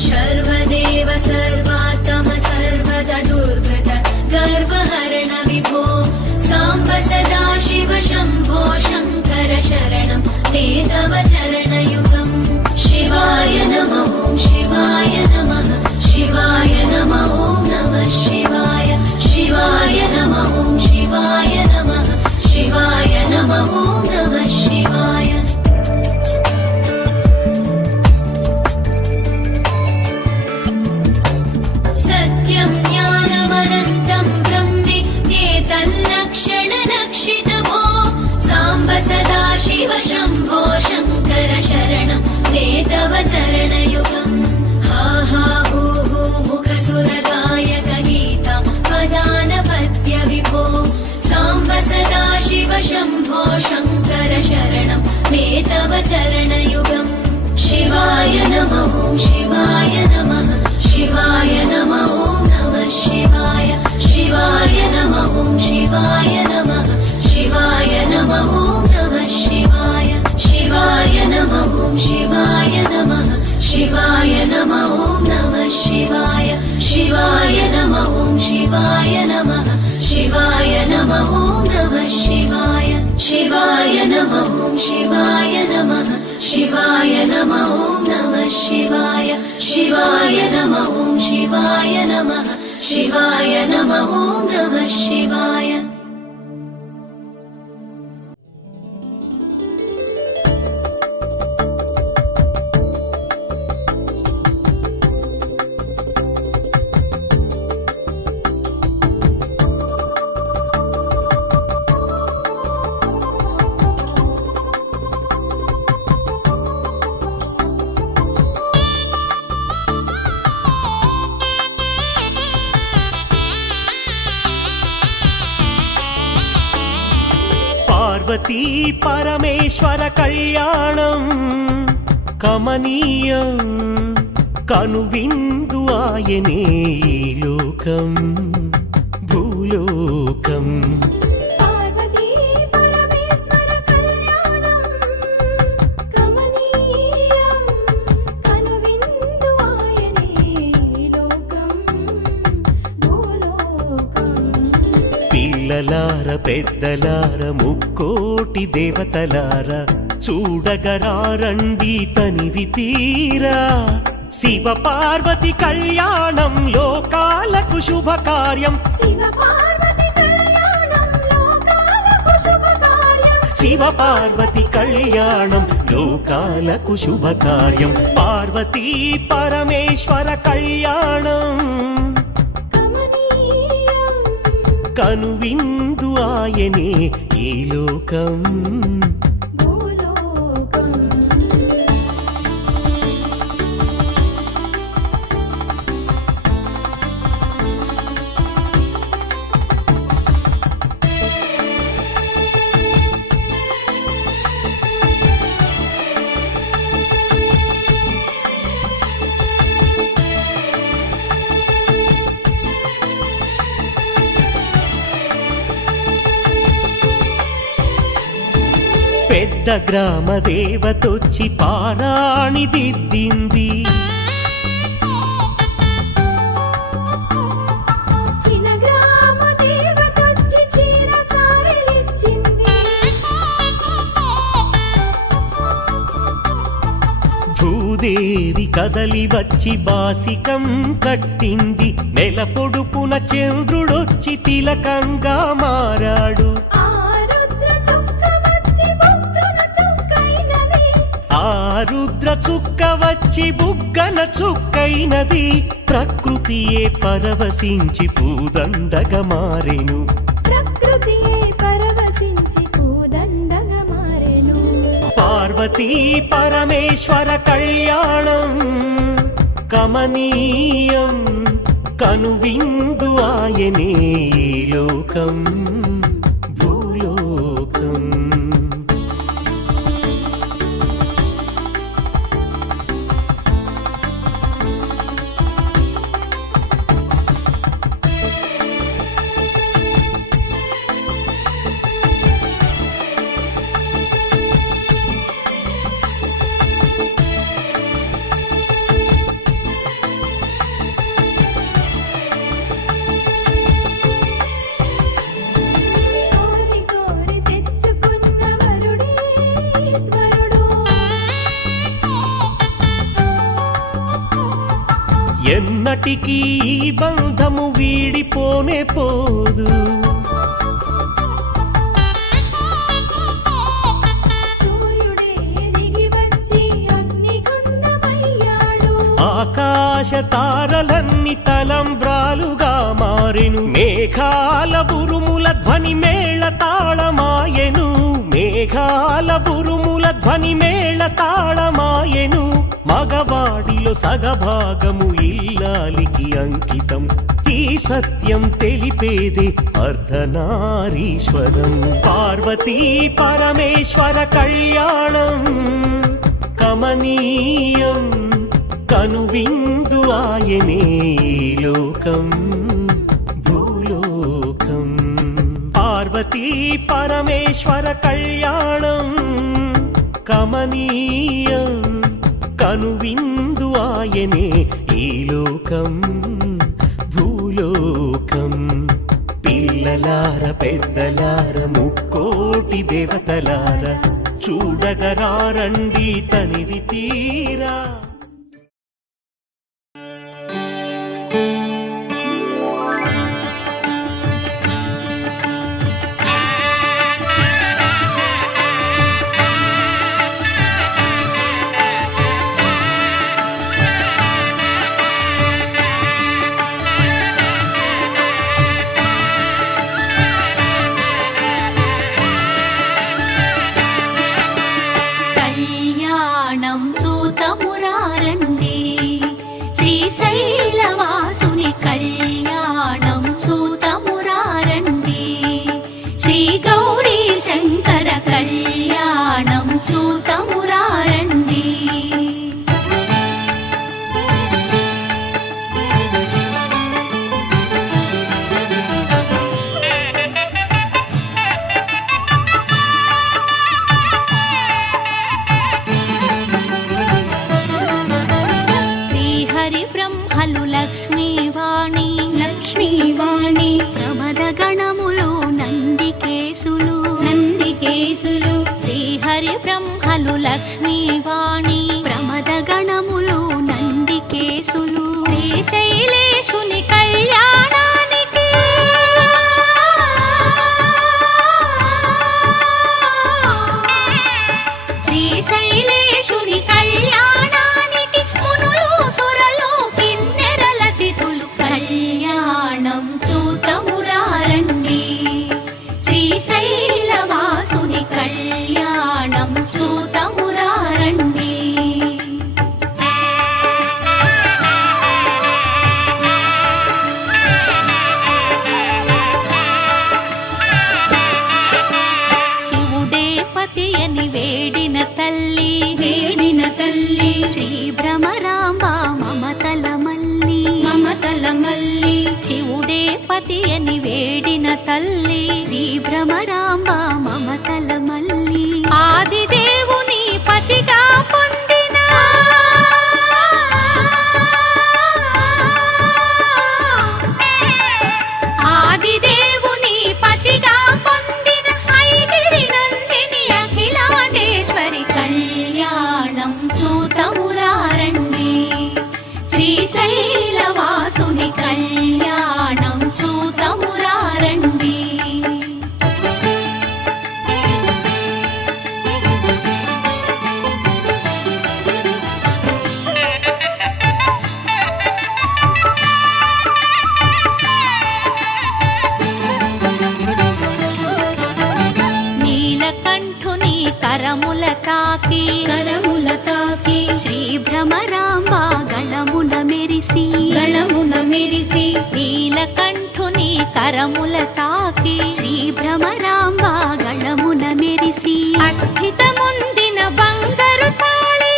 सर्वदेव सर्वात्म सर्वदा दुर्गत गर्वहरण विभो साम्ब सदा शिव शम्भो शङ्कर शरणं मे तव चरणयुगम् शिवाय नमः शिवाय नमः शिवाय नमः नमः शिवाय शिवाय नमः शिवाय नमः शिवाय नमः नमः शिवाय सत्यं ज्ञानमनन्तं ब्रह्मेतल्लक्षणलक्षितभो साम्ब सदा शिव शम्भो शङ्कर शरणं मे तव चरणयुगम् हा हा हू हू मुखसुरगायक गीतं वदानपत्य विभो साम्ब सदा शिव शम्भो शङ्कर शरणं मे तव चरणयुगम् शिवाय नमः शिवाय नमः शिवाय नमः नमः शिवाय शिवाय नमः शिवाय नमः शिवाय नमः नमः शिवाय शिवाय नमः शिवाय नमः शिवाय नमः नमः शिवाय शिवाय नमः शिवाय नमः शिवाय नमः नमः शिवाय शिवाय नमः शिवाय नमः शिवाय नमः नमः शिवाय शिवाय नमः शिवाय नमः शिवाय नमः नमः शिवाय పార్వతీ పరమేశ్వర కళ్యాణం కమనీయం కనువిందు ఆయనే ఈ లోకం భూలోకం పార్వతీ పరమేశ్వర కళ్యాణం కమనీయం కనువిందు ఆయనే లోకం భూలోకం పిల్లలార పెద్దలార ముక్కోటి దేవతలార చూడగరారండి తనివి తీరా శివ పార్వతి కళ్యాణం లోకాలకు శుభకార్యం శివ పార్వతి కళ్యాణం లోకాలకు శుభకార్యం శివ పార్వతి కళ్యాణం లోకాలకు శుభకార్యం పార్వతీ పరమేశ్వర కళ్యాణం కమనీయం కనువిందు ఆయనే ఈ లోకం భూలోకం పెద్ద గ్రామ దేవతొచ్చి పారాణి దిద్దింది. చిన్న గ్రామ దేవతొచ్చి చీర సారెలిచ్చింది. భూదేవి కదలి వచ్చి బాసికం కట్టింది. నెల పొడుపున చంద్రుడొచ్చి తిలకంగా మారాడు. ఆ రుద్ర చుక్క వచ్చి బుగ్గన చుక్కైనది. ఆ రుద్ర చుక్క వచ్చి బుగ్గన చుక్కైనది. ప్రకృతియే పరవశించి పూదండగా మారెను. ప్రకృతియే పరవశించి పూదండగా మారెను. పార్వతీ పరమేశ్వర కళ్యాణం కమనీయం కనువిందు ఆయనే ఈ లోకం భూలోకం. కోరి కోరి తెచ్చుకున్న వరుడే ఈశ్వరుడు. ఎన్నటికీ ఈ బంధము వీడిపోనే పోదు. సూర్యుడే దిగి వచ్చి అగ్నిగుండమయ్యాడు. ఆకాశ తారలన్నీ తలంబ్రాలుగా మారెను. మేఘాల బురుముల ధ్వని మేళ తాళమాయెను. మేఘాల బురుముల ధ్వని మేళ తాళమాయెను. మగవాడిలో సగభాగము ఇల్లాలికి అంకితం. ఈ సత్యం తెలిపేదే అర్ధనారీశ్వరం. పార్వతీ పరమేశ్వర కళ్యాణం కమనీయం కనువిందు ఆయనే ఈ లోకం భూలోకం. పార్వతీ పరమేశ్వర కళ్యాణం కమనీయం కనువిందు ఆయనే ఈ లోకం భూలోకం. పిల్లలార పెద్దలార ముక్కోటి దేవతలార చూడగరారండి తనివి తీరా. కళ్యాణం చూతమురారండి. శ్రీశైలవాసుని కళ్యాణం చూతమురారండి. శ్రీ గౌరీ శంకర కళ్యాణం చూతమురారండి. శ్రీహరి బ్రహ్మలు లక్ష్మీవాణి లక్ష్మీవాణి. ప్రమద గణములు నందికేశులు నందికేశులు. శ్రీహరి బ్రహ్మలు లక్ష్మీవాణి ప్రమద గణములు నందికేశులు. శ్రీశైలేశుని కళ్యాణానికి శ్రీశైలేశుని కళ్యాణానికి మునులు సురలు కిన్నెరల తిథులు కళ్యాణం చూతమురారండి. శ్రీశైలవాసుని కళ్యాణం చూతమురారండి. శివుడే పతి అని వేడిన తల్లి శ్రీ భ్రమరాంబ మమతల మల్లి. శివుడే పతి అని వేడిన తల్లి శ్రీ భ్రమరాంబ మమతల మల్లి. ఆ ఆదిదేవుని పతిగా పొందిన ఆదిదేవుని పతిగా పొందిన ఐగిరి నందిని అఖిలాండేశ్వరి కళ్యాణం చూతమురారండి శ్రీశైలవాసుని కళ్యాణం చూతమురారండి. నీలకంఠుని కరముల తాకి శ్రీ భ్రమరాంబ గళమున మెరిసి నీలకంఠుని కరముల తాకి శ్రీ భ్రమరాంబ గళమున మెరిసి అస్థితముందిన బంగారు తాళి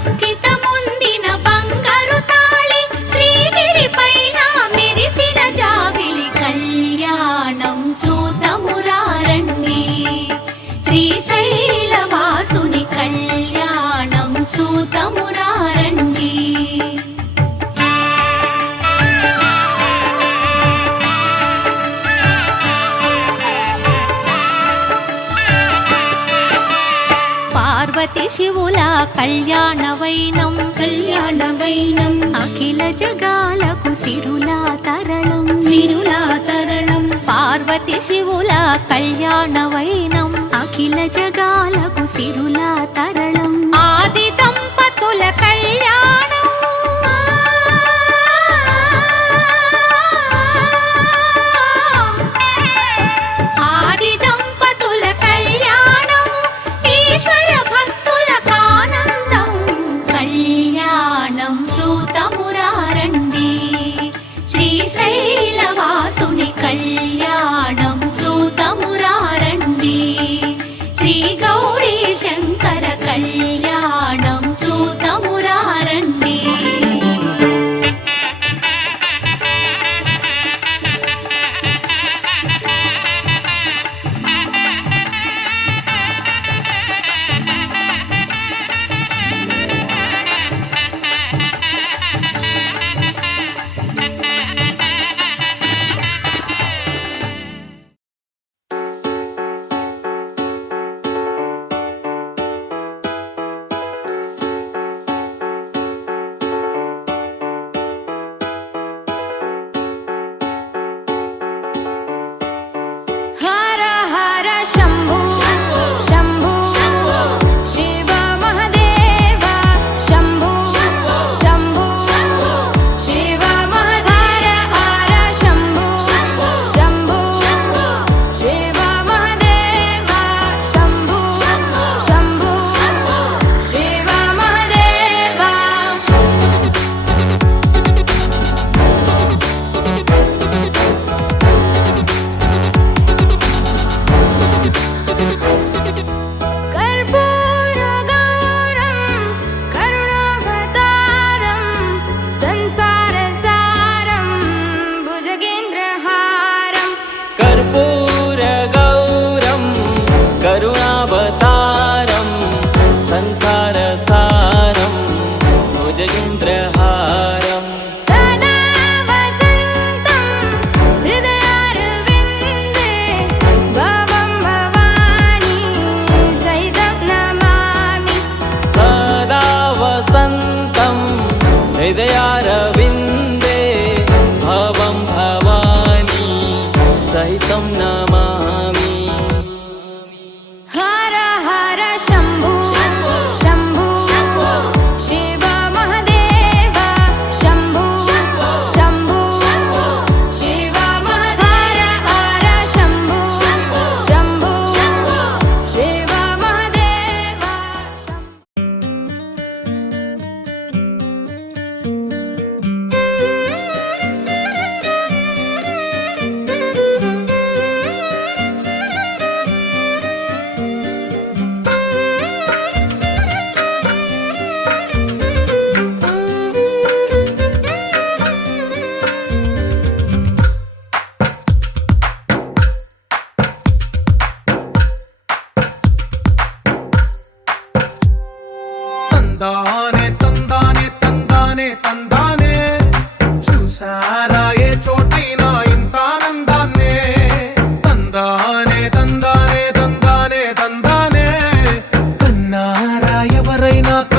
అస్థితముందిన బంగారు తాళి శ్రీగిరి పైన మెరిసిన జాబిలి కళ్యాణం చూతమురారండి శ్రీశైలవాసుని కళ్యాణం చూతమురారండి. పార్వతి శివుల కళ్యాణవైనం అఖిల జగాలకు సిరులా తరళం పార్వతి శివుల కళ్యాణవైనం అఖిల జగాలకు సిరులా తరళం ఆది దంపతుల కళ్యాణం ఆది దంపతుల కళ్యాణం ఈశ్వర భక్తులకు ఆనందం కళ్యాణం చూతమురారండి శ్రీశైలవాసుని కళ్యాణం చూతమురారండి శ్రీ గౌరీ శంకర కళ్యాణం చూతమురారండి.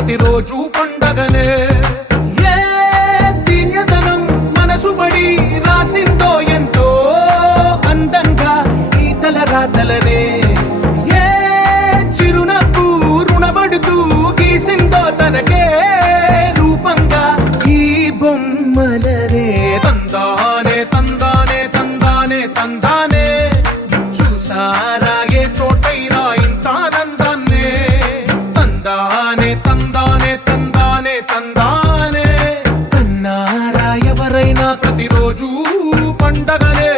ప్రతిరోజు పండగనే. ఏ తీయదనం మనసు పడి రాసిందో ఎంతో అందంగా ఈ తలరాతలనే. ఏ చిరునవ్వు రుణపడుతూ గీసిందో తనకే రూపంగా ఈ బొమ్మలనే. తందానే తందానే తందానే తందానే చూసారా ఏ చోటైనా ఇంత ఆనందాన్నే. తందానే తందానే తందానే తందానే అన్నారా ఎవరైనా ప్రతిరోజు పండగనే.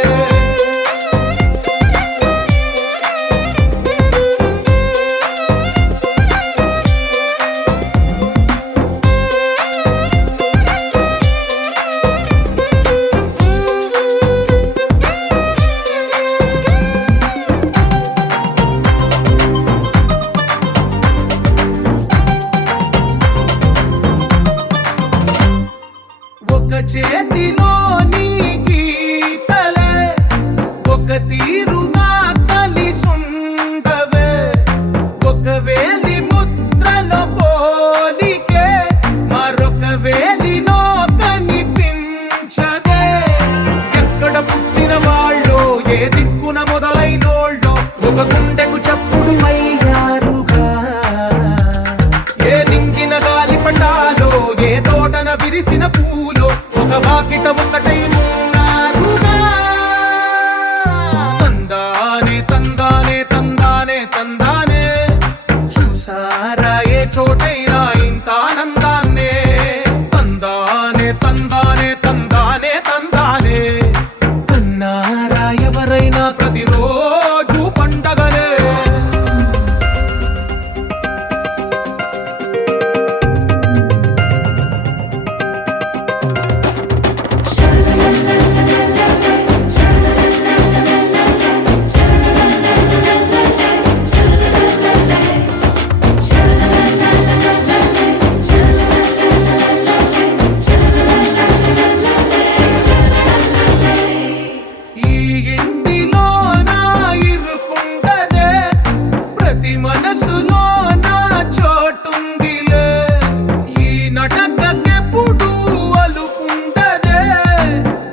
ఒక చేతిలో నీ గీతలే ఒక తీరుగా కలిసుండవే. ఒక వేలి ముద్రలో పోలికే మరొక వేలిలో కనిపించదే. ఎక్కడ పుట్టిన వాళ్ళో ఏ దిక్కున మొదలైనోళ్ళో ఒక గుండెకు చప్పుడు అయ్యారుగా. ఏ దింగిన గాలి పటాలో ఏ తోటన విరిసిన పూలో ఒక వాకిట ఒకటై ఉన్నారుగా. తందానే తందానే తందానే తందానే చూసారా ఏ చోటైనా ఇంత ఆనందాన్నే. తందానే తందానే తందానే తందానే అన్నారా ఎవరైనా ప్రతిరోజు పండగనే. ఈ ఇంటిలో నా ఇరుకుండదే ప్రతి మనసులో నా చోటుందిలే. ఈ నటకెప్పుడు అలుకుండదే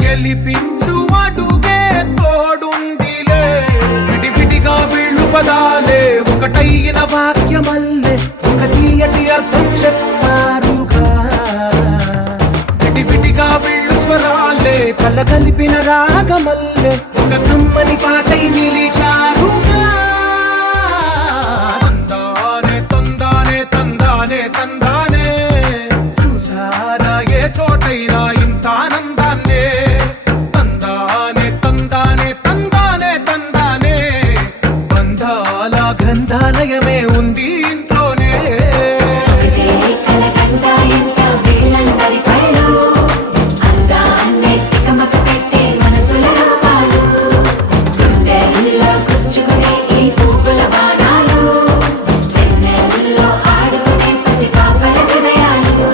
గెలిపించు అడుగే తోడుందిలే. విడివిడిగా వీళ్ళు పదాలే ఒకటైన వాక్యమల్లే ఒక తీయటి అర్థం చెప్పారుగా. విడివిడిగా వీళ్ళు స్వరాలే కలగలిపిన రాగమల్లే ఒక కమ్మని పాటై నిలిచారుగా. తందానే తందానే తందానే తందానే చూసారా ఏ చోటైనా ఇంత ఆనందాన్నే. తందానే తందానే తందానే తందానే బంధాల గ్రంథాలయమే ఉంది ఇంట్లోనే. ఒకటే కలకండ ఎంత వీళ్ళందరి కళ్ళు అందాన్నే తికమక పెట్టే మనసుల రూపాలు. గుండెల్లో గుచ్చుకునే ఈ పువ్వుల బాణాలు వెన్నెల్లో ఆడుకునే పసిపాపల హృదయాలు.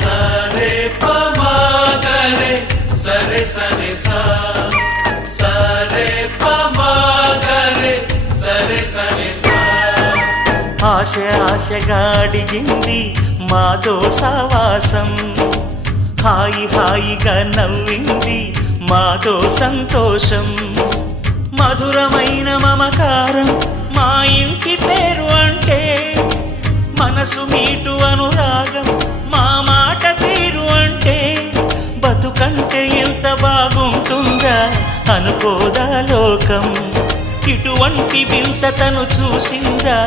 సరే పమాగరే సరే సరే సా సరే పమాగరే సరే సరే సా. ఆశ ఆశగా అడిగింది మాతో సావాసం. హాయి హాయిగా నవ్వింది మాతో సంతోషం. మధురమైన మమకారం మా ఇంటి పేరు అంటే. మనసు మీటు అనురాగం మా మాట తీరు అంటే. బతుకంటే ఎంత బాగుంటుందా అనుకోదా లోకం. ఇటువంటి వింతతను చూసిందా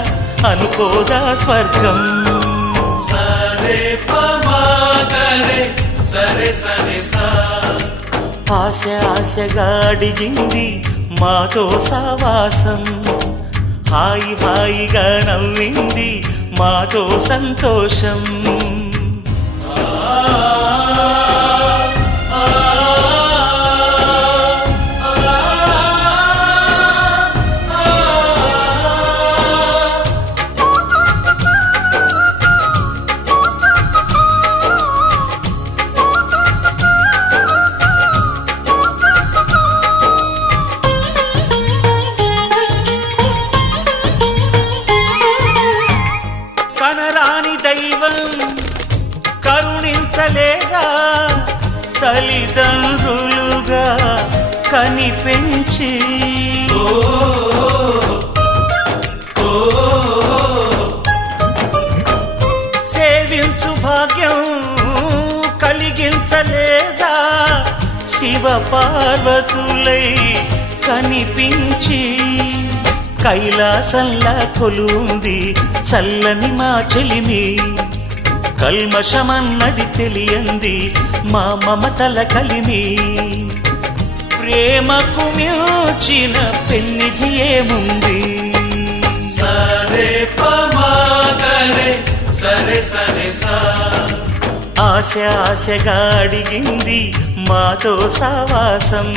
అనుకోదా స్వర్గం. సరే పమాగరే సరే సరే సా. ఆశ ఆశగా అడిగింది మాతో సావాసం. హాయి హాయిగా నవ్వింది మాతో సంతోషం. కనిపెంచి సేవించు భాగ్యం కలిగించలేదా శివ పార్వతులై కనిపించి కైలాసంలా కొలుంది చల్లని మా చెలిమి కల్మషమన్నది తెలియంది మా మమతల కలిమి ప్రేమకు మించిన పెన్నిధి ఏముంది సరే పమాగరే సరే సరే సా ఆశ ఆశగా అడిగింది మాతో సావాసం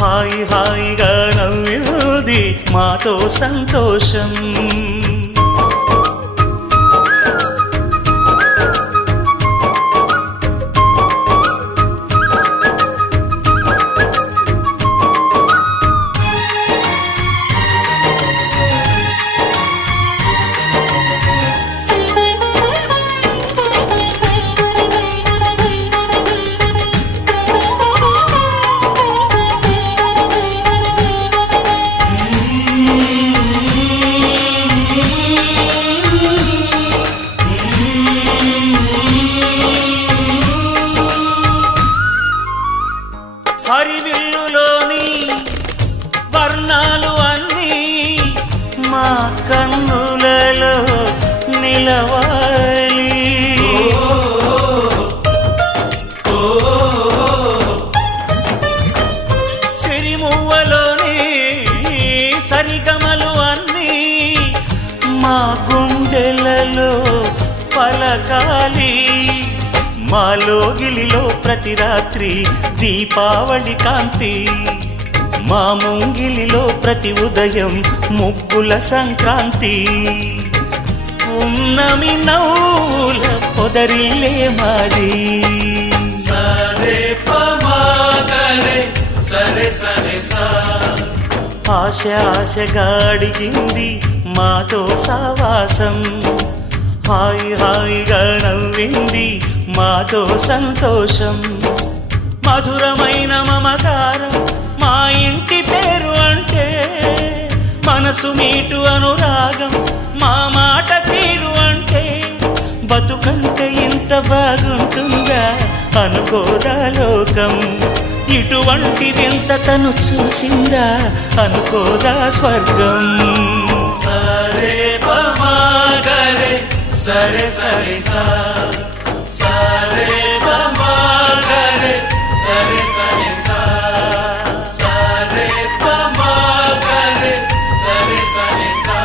హాయి హాయిగా నవ్వింది మాతో సంతోషం హరివిల్లులోని వర్ణాలు అన్నీ మా కన్నులలో నిలవాలి సిరిమువ్వలోని సరిగమలు అన్నీ మా గుండెలలో పలకాలి మాలో గిలిలో ప్రతి రాత్రి దీపావళి కాంతి మా ముంగిలిలో ప్రతి ఉదయం ముగ్గుల సంక్రాంతి ఉన్నమి నవ్వుల పొదరిల్లే మాది సరే పమాగరే సరే సరే సా ఆశ ఆశగా అడిగింది మాతో సావాసం హాయి హాయిగా నవ్వింది మాతో సంతోషం మధురమైన మమకారం మా ఇంటి పేరు అంటే మనసు మీటు అనురాగం మా మాట తీరు అంటే బతుకంటే ఇంత బాగుంటుందా అనుకోదా లోకం ఇటువంటి వింత తను చూసిందా అనుకోదా స్వర్గం సరే పమాగరే సరే సరే సా సరే పమాగరే సరే సరే సా సరే పమాగరే సరే సరే సా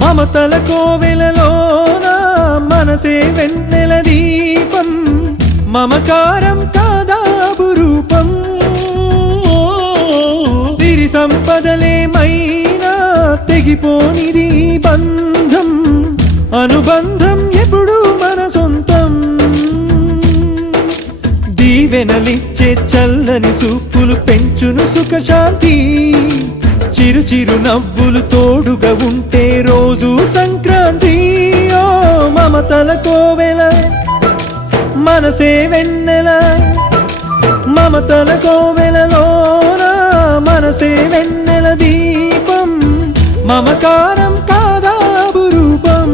మమతల కోవెలలోన మనసే వెన్నెల దీపం మమకారం కాదాబు రూపం సిరి సంపదలేమైనా తెగిపోనిది బంధం అనుబంధం ఎప్పుడు మన సొంతం దీవెనలిచ్చే చల్లని చూపులు పెంచును సుఖశాంతి చిరు చిరు నవ్వులు తోడుగా ఉంటే రోజు సంక్రాంతి ఓ మమతల కోవెల మనసే వెన్నెల మమతల కోవెలలోన మనసే వెన్నెల దీపం మమకారం కాదాబు రూపం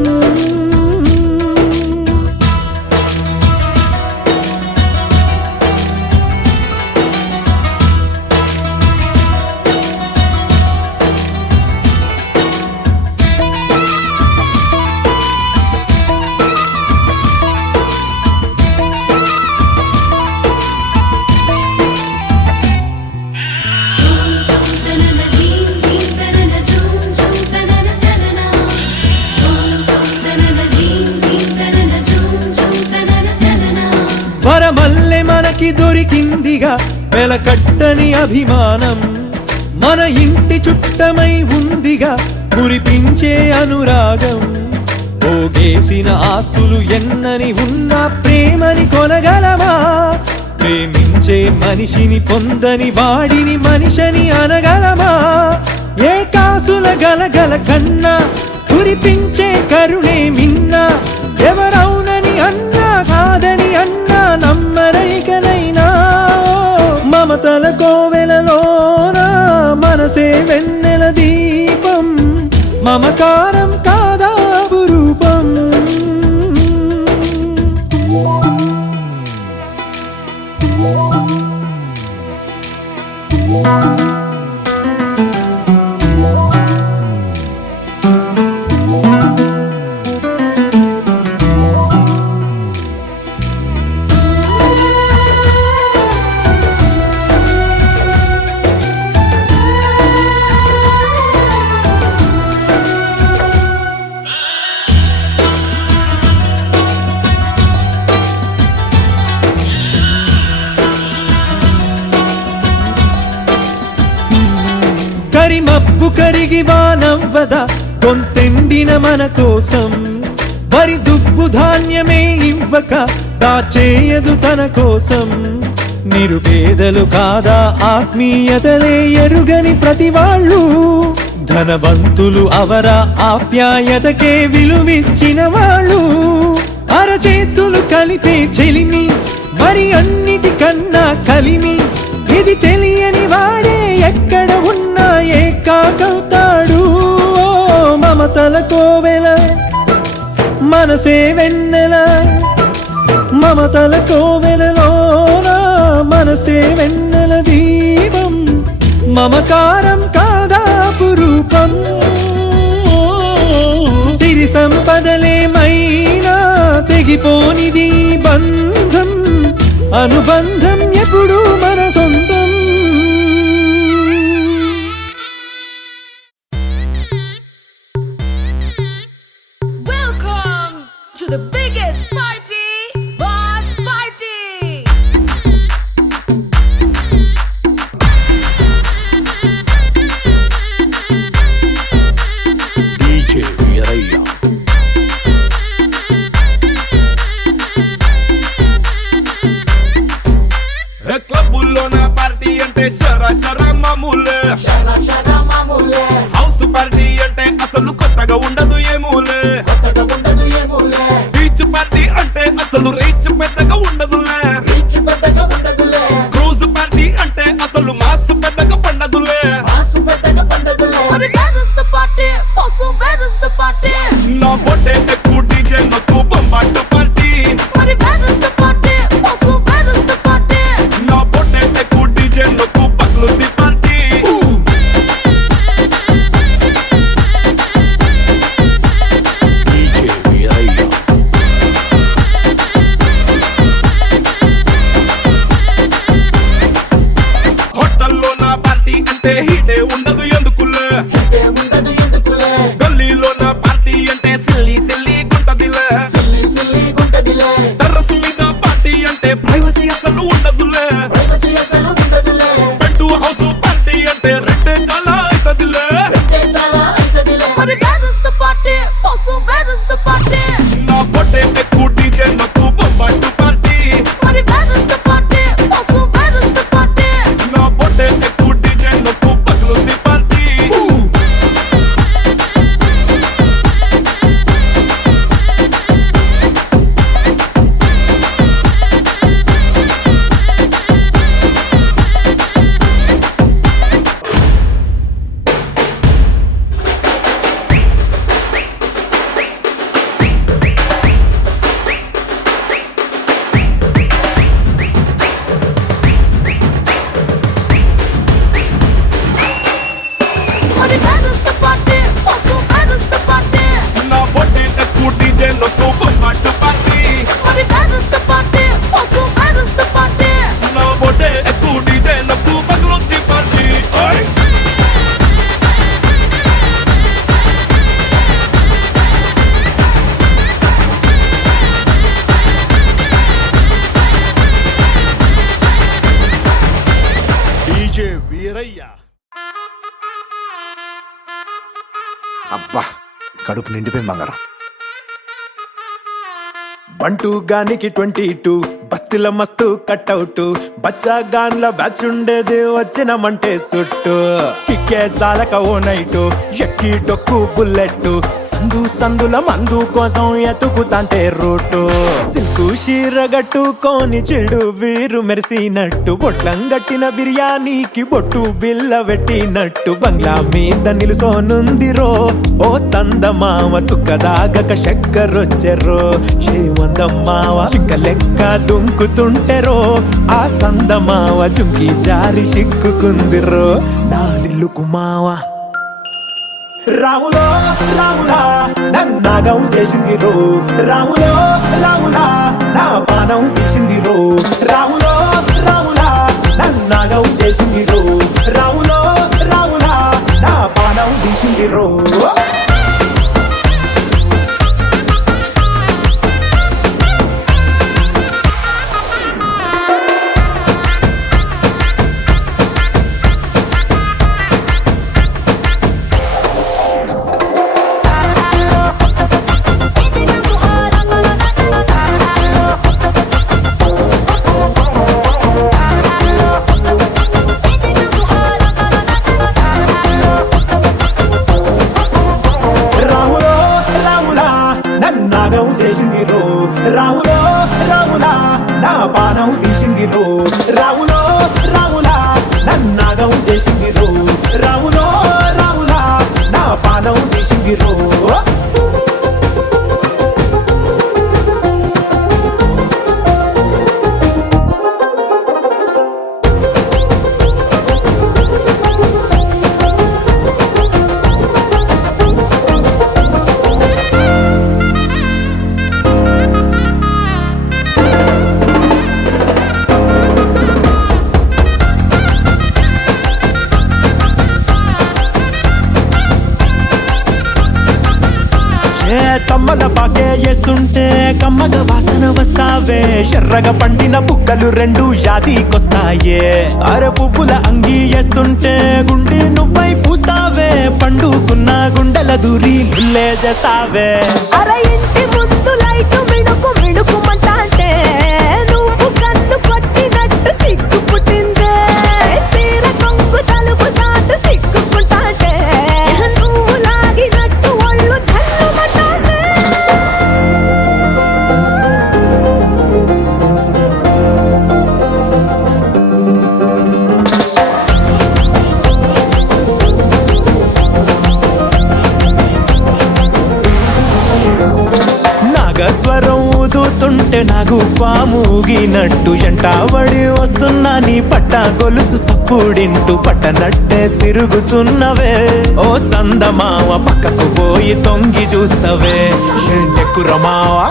వరమల్లె మనకి దొరికిందిగా వెలకట్టని అభిమానం మన ఇంటి చుట్టమై ఉందిగా మురిపించే అనురాగం ఓ పోగేసిన ఆస్తులు ఎన్నని ఉన్నా ప్రేమని కొనగలమా? ప్రేమించే మనిషిని పొందని వాడిని మనిషిని అనగలమా? ఏ కాసుల గలగల కన్నా కురిపించే కరుణే మిన్నా. ఎవరవునని అన్నా కాదని అన్నా నమ్మరైకనైనా. మమతల కోవెలలోన మనసే వెన్నెల దీపం. మమకారం కాదా అపురూపం. కరిమబ్బు కరిగి వానవ్వద గొంతెండిన మన కోసం. వరి దుబ్బు ధాన్యమే ఇవ్వక దాచేయదు తన కోసం. నిరుపేదలు కాదా ఆత్మీయతలే ఎరుగని ప్రతి వాళ్ళు. ధనవంతులు అవర ఆప్యాయతకే విలువిచ్చిన వాళ్ళు. అరచేతులు కలిపే చెలిమి మరి అన్నిటికన్నా కలిమి. ఇది తెలియని వాడే ఎక్కడ ఉన్నా ఏకాకవుతాడు. ఓ మమతల కోవెల మనసే వెన్నెల. మమతల కోవెలలోన మనసే వెన్నెల దీపం. మమకారం కాదా అపురూపం. సిరి సంపదలేమైనా తెగిపోనిది బంధం. అనుబంధం ఎప్పుడు మన సొంతం. Welcome to the biggest party, Boss Party! DJ Veerayya. క్లబ్బుల్లోన పార్టీ అంటే శర మామూలే. హౌస్ పార్టీ అంటే అసలు కొత్తగా ఉండదు ఏమూలే. బీచ్ పార్టీ అంటే అసలు రీచ్ పెద్దగా ఉండదులే. క్రూజ్ పార్టీ అంటే అసలు మాస్ పెద్దగా పండదులే. But where is the party? Also, where is the party? నా పొట్టే ఎక్కువ డీజే నొక్కు బొంబాట party. But where is the party? Also, where is the party? నా పొట్టే ఎక్కువ డీజే నొక్కు పగ్లుది పార్టీ. DJ వీరయ్య. హోటల్లో నా పార్టీ అంటే హీటే ఉండదు ఎందుకులే. గల్లీలో నా పార్టీ అంటే సిల్లి గుంటదిలే. టెర్రస్ మీద పార్టీ అంటే ప్రైవసీ అసలు ఉండదులే. బెడ్ హౌస్ పార్టీ అంటే రెండే చాలా అవుతదిలే. But where is the party? Also, where is the party? నా పొట్టే ఎక్కువ డీజే నొక్కు బొంబాటు party. But where is the party? Also, where is the party? నా పొట్టే ఎక్కువ డీజే నొక్కు పగ్లుది party. But where is the party? Also, where is the party? నా పొట్టే ఎక్కువ డీజే నొక్కు బొంబాటు party. But where is the party? Also, where is the party? నా పొట్టే ఎక్కువ డీజే నొక్కు పగ్లుది పార్టీ. DJ వీరయ్య. అబ్బా కడుపు నిండిపోయింది బంగారం. 12 గానికి 22 బస్తిల మస్తు కట్అవుట్ బచ్చా గాన్ల బ్యాచ్ ఉండేది వచ్చినమంటే సుట్టు కిక్కే సాలక ఓ నైటు ఎక్కి డొక్కు బుల్లెట్ సందుల మందు కోసం ఎతుకుతాంటే రూటు సిల్కు షీరగట్టుకోని చెడు వీరు మెరిసినట్టు బొట్లం గట్టిన బిర్యానీకి బొట్టు బిల్ల పెట్టినట్టు బంగ్లా మీద నిలుసోనుందిరో ఓ సందమావ సుక్కదాగక చక్కరొచ్చెరో చేమందమ్మావ చిక్క లెక్క దుంకుతుంటెరో ఆ సందమావ జుంకి జారి సిక్కుకుందిరో నా దిల్లుకు మావా రాములో రాములా నన్నాగం చేసింది రో రాములో రాములా నా పానం తీసింది రో రాములో రాములా నన్నాగం చేసింది రో రాములో రాములా నా పానం తీసింది రో నాగం చేసింది రో రాములో రాములా నా పానం తీసింది రో రాములో రాములా నన్నాగం చేసింది రో రాములో రాములా నా పానం తీసింది రో కమ్మల పాకే వేస్తుంటే కమ్మగ వాసన వస్తావే ఎర్రగా పండిన బుక్కలు రెండు యాదికొస్తాయే అర పువ్వుల అంగి వేస్తుంటే గుండె నువ్వై పూస్తావే పండుకున్న గుండెల దూరి లుల్లే చేస్తావే అరే ఇంటి ముందు లైట్ మిణుకు మిణుకుమంటే నువ్వు కన్ను కొట్టినట్టు సిగ్గు పుట్టిందే సీర కొంగు తలుపు సాటు సిగ్గుకుంటాంటే నువ్వు లాగినట్టు ఒళ్ళు చల్లుమంటాంటే నాగస్వరం ఊదుతుంటే నాకు పాముగినట్టు ఎంటావడి వస్తున్నా నీ పట్ట గొలుసు సప్పుడింటూ పట్టనట్టే తిరుగుతున్నవే ఓ సందమావ పక్కకు పోయి తొంగి చూస్తవే షెండెక్కురమావా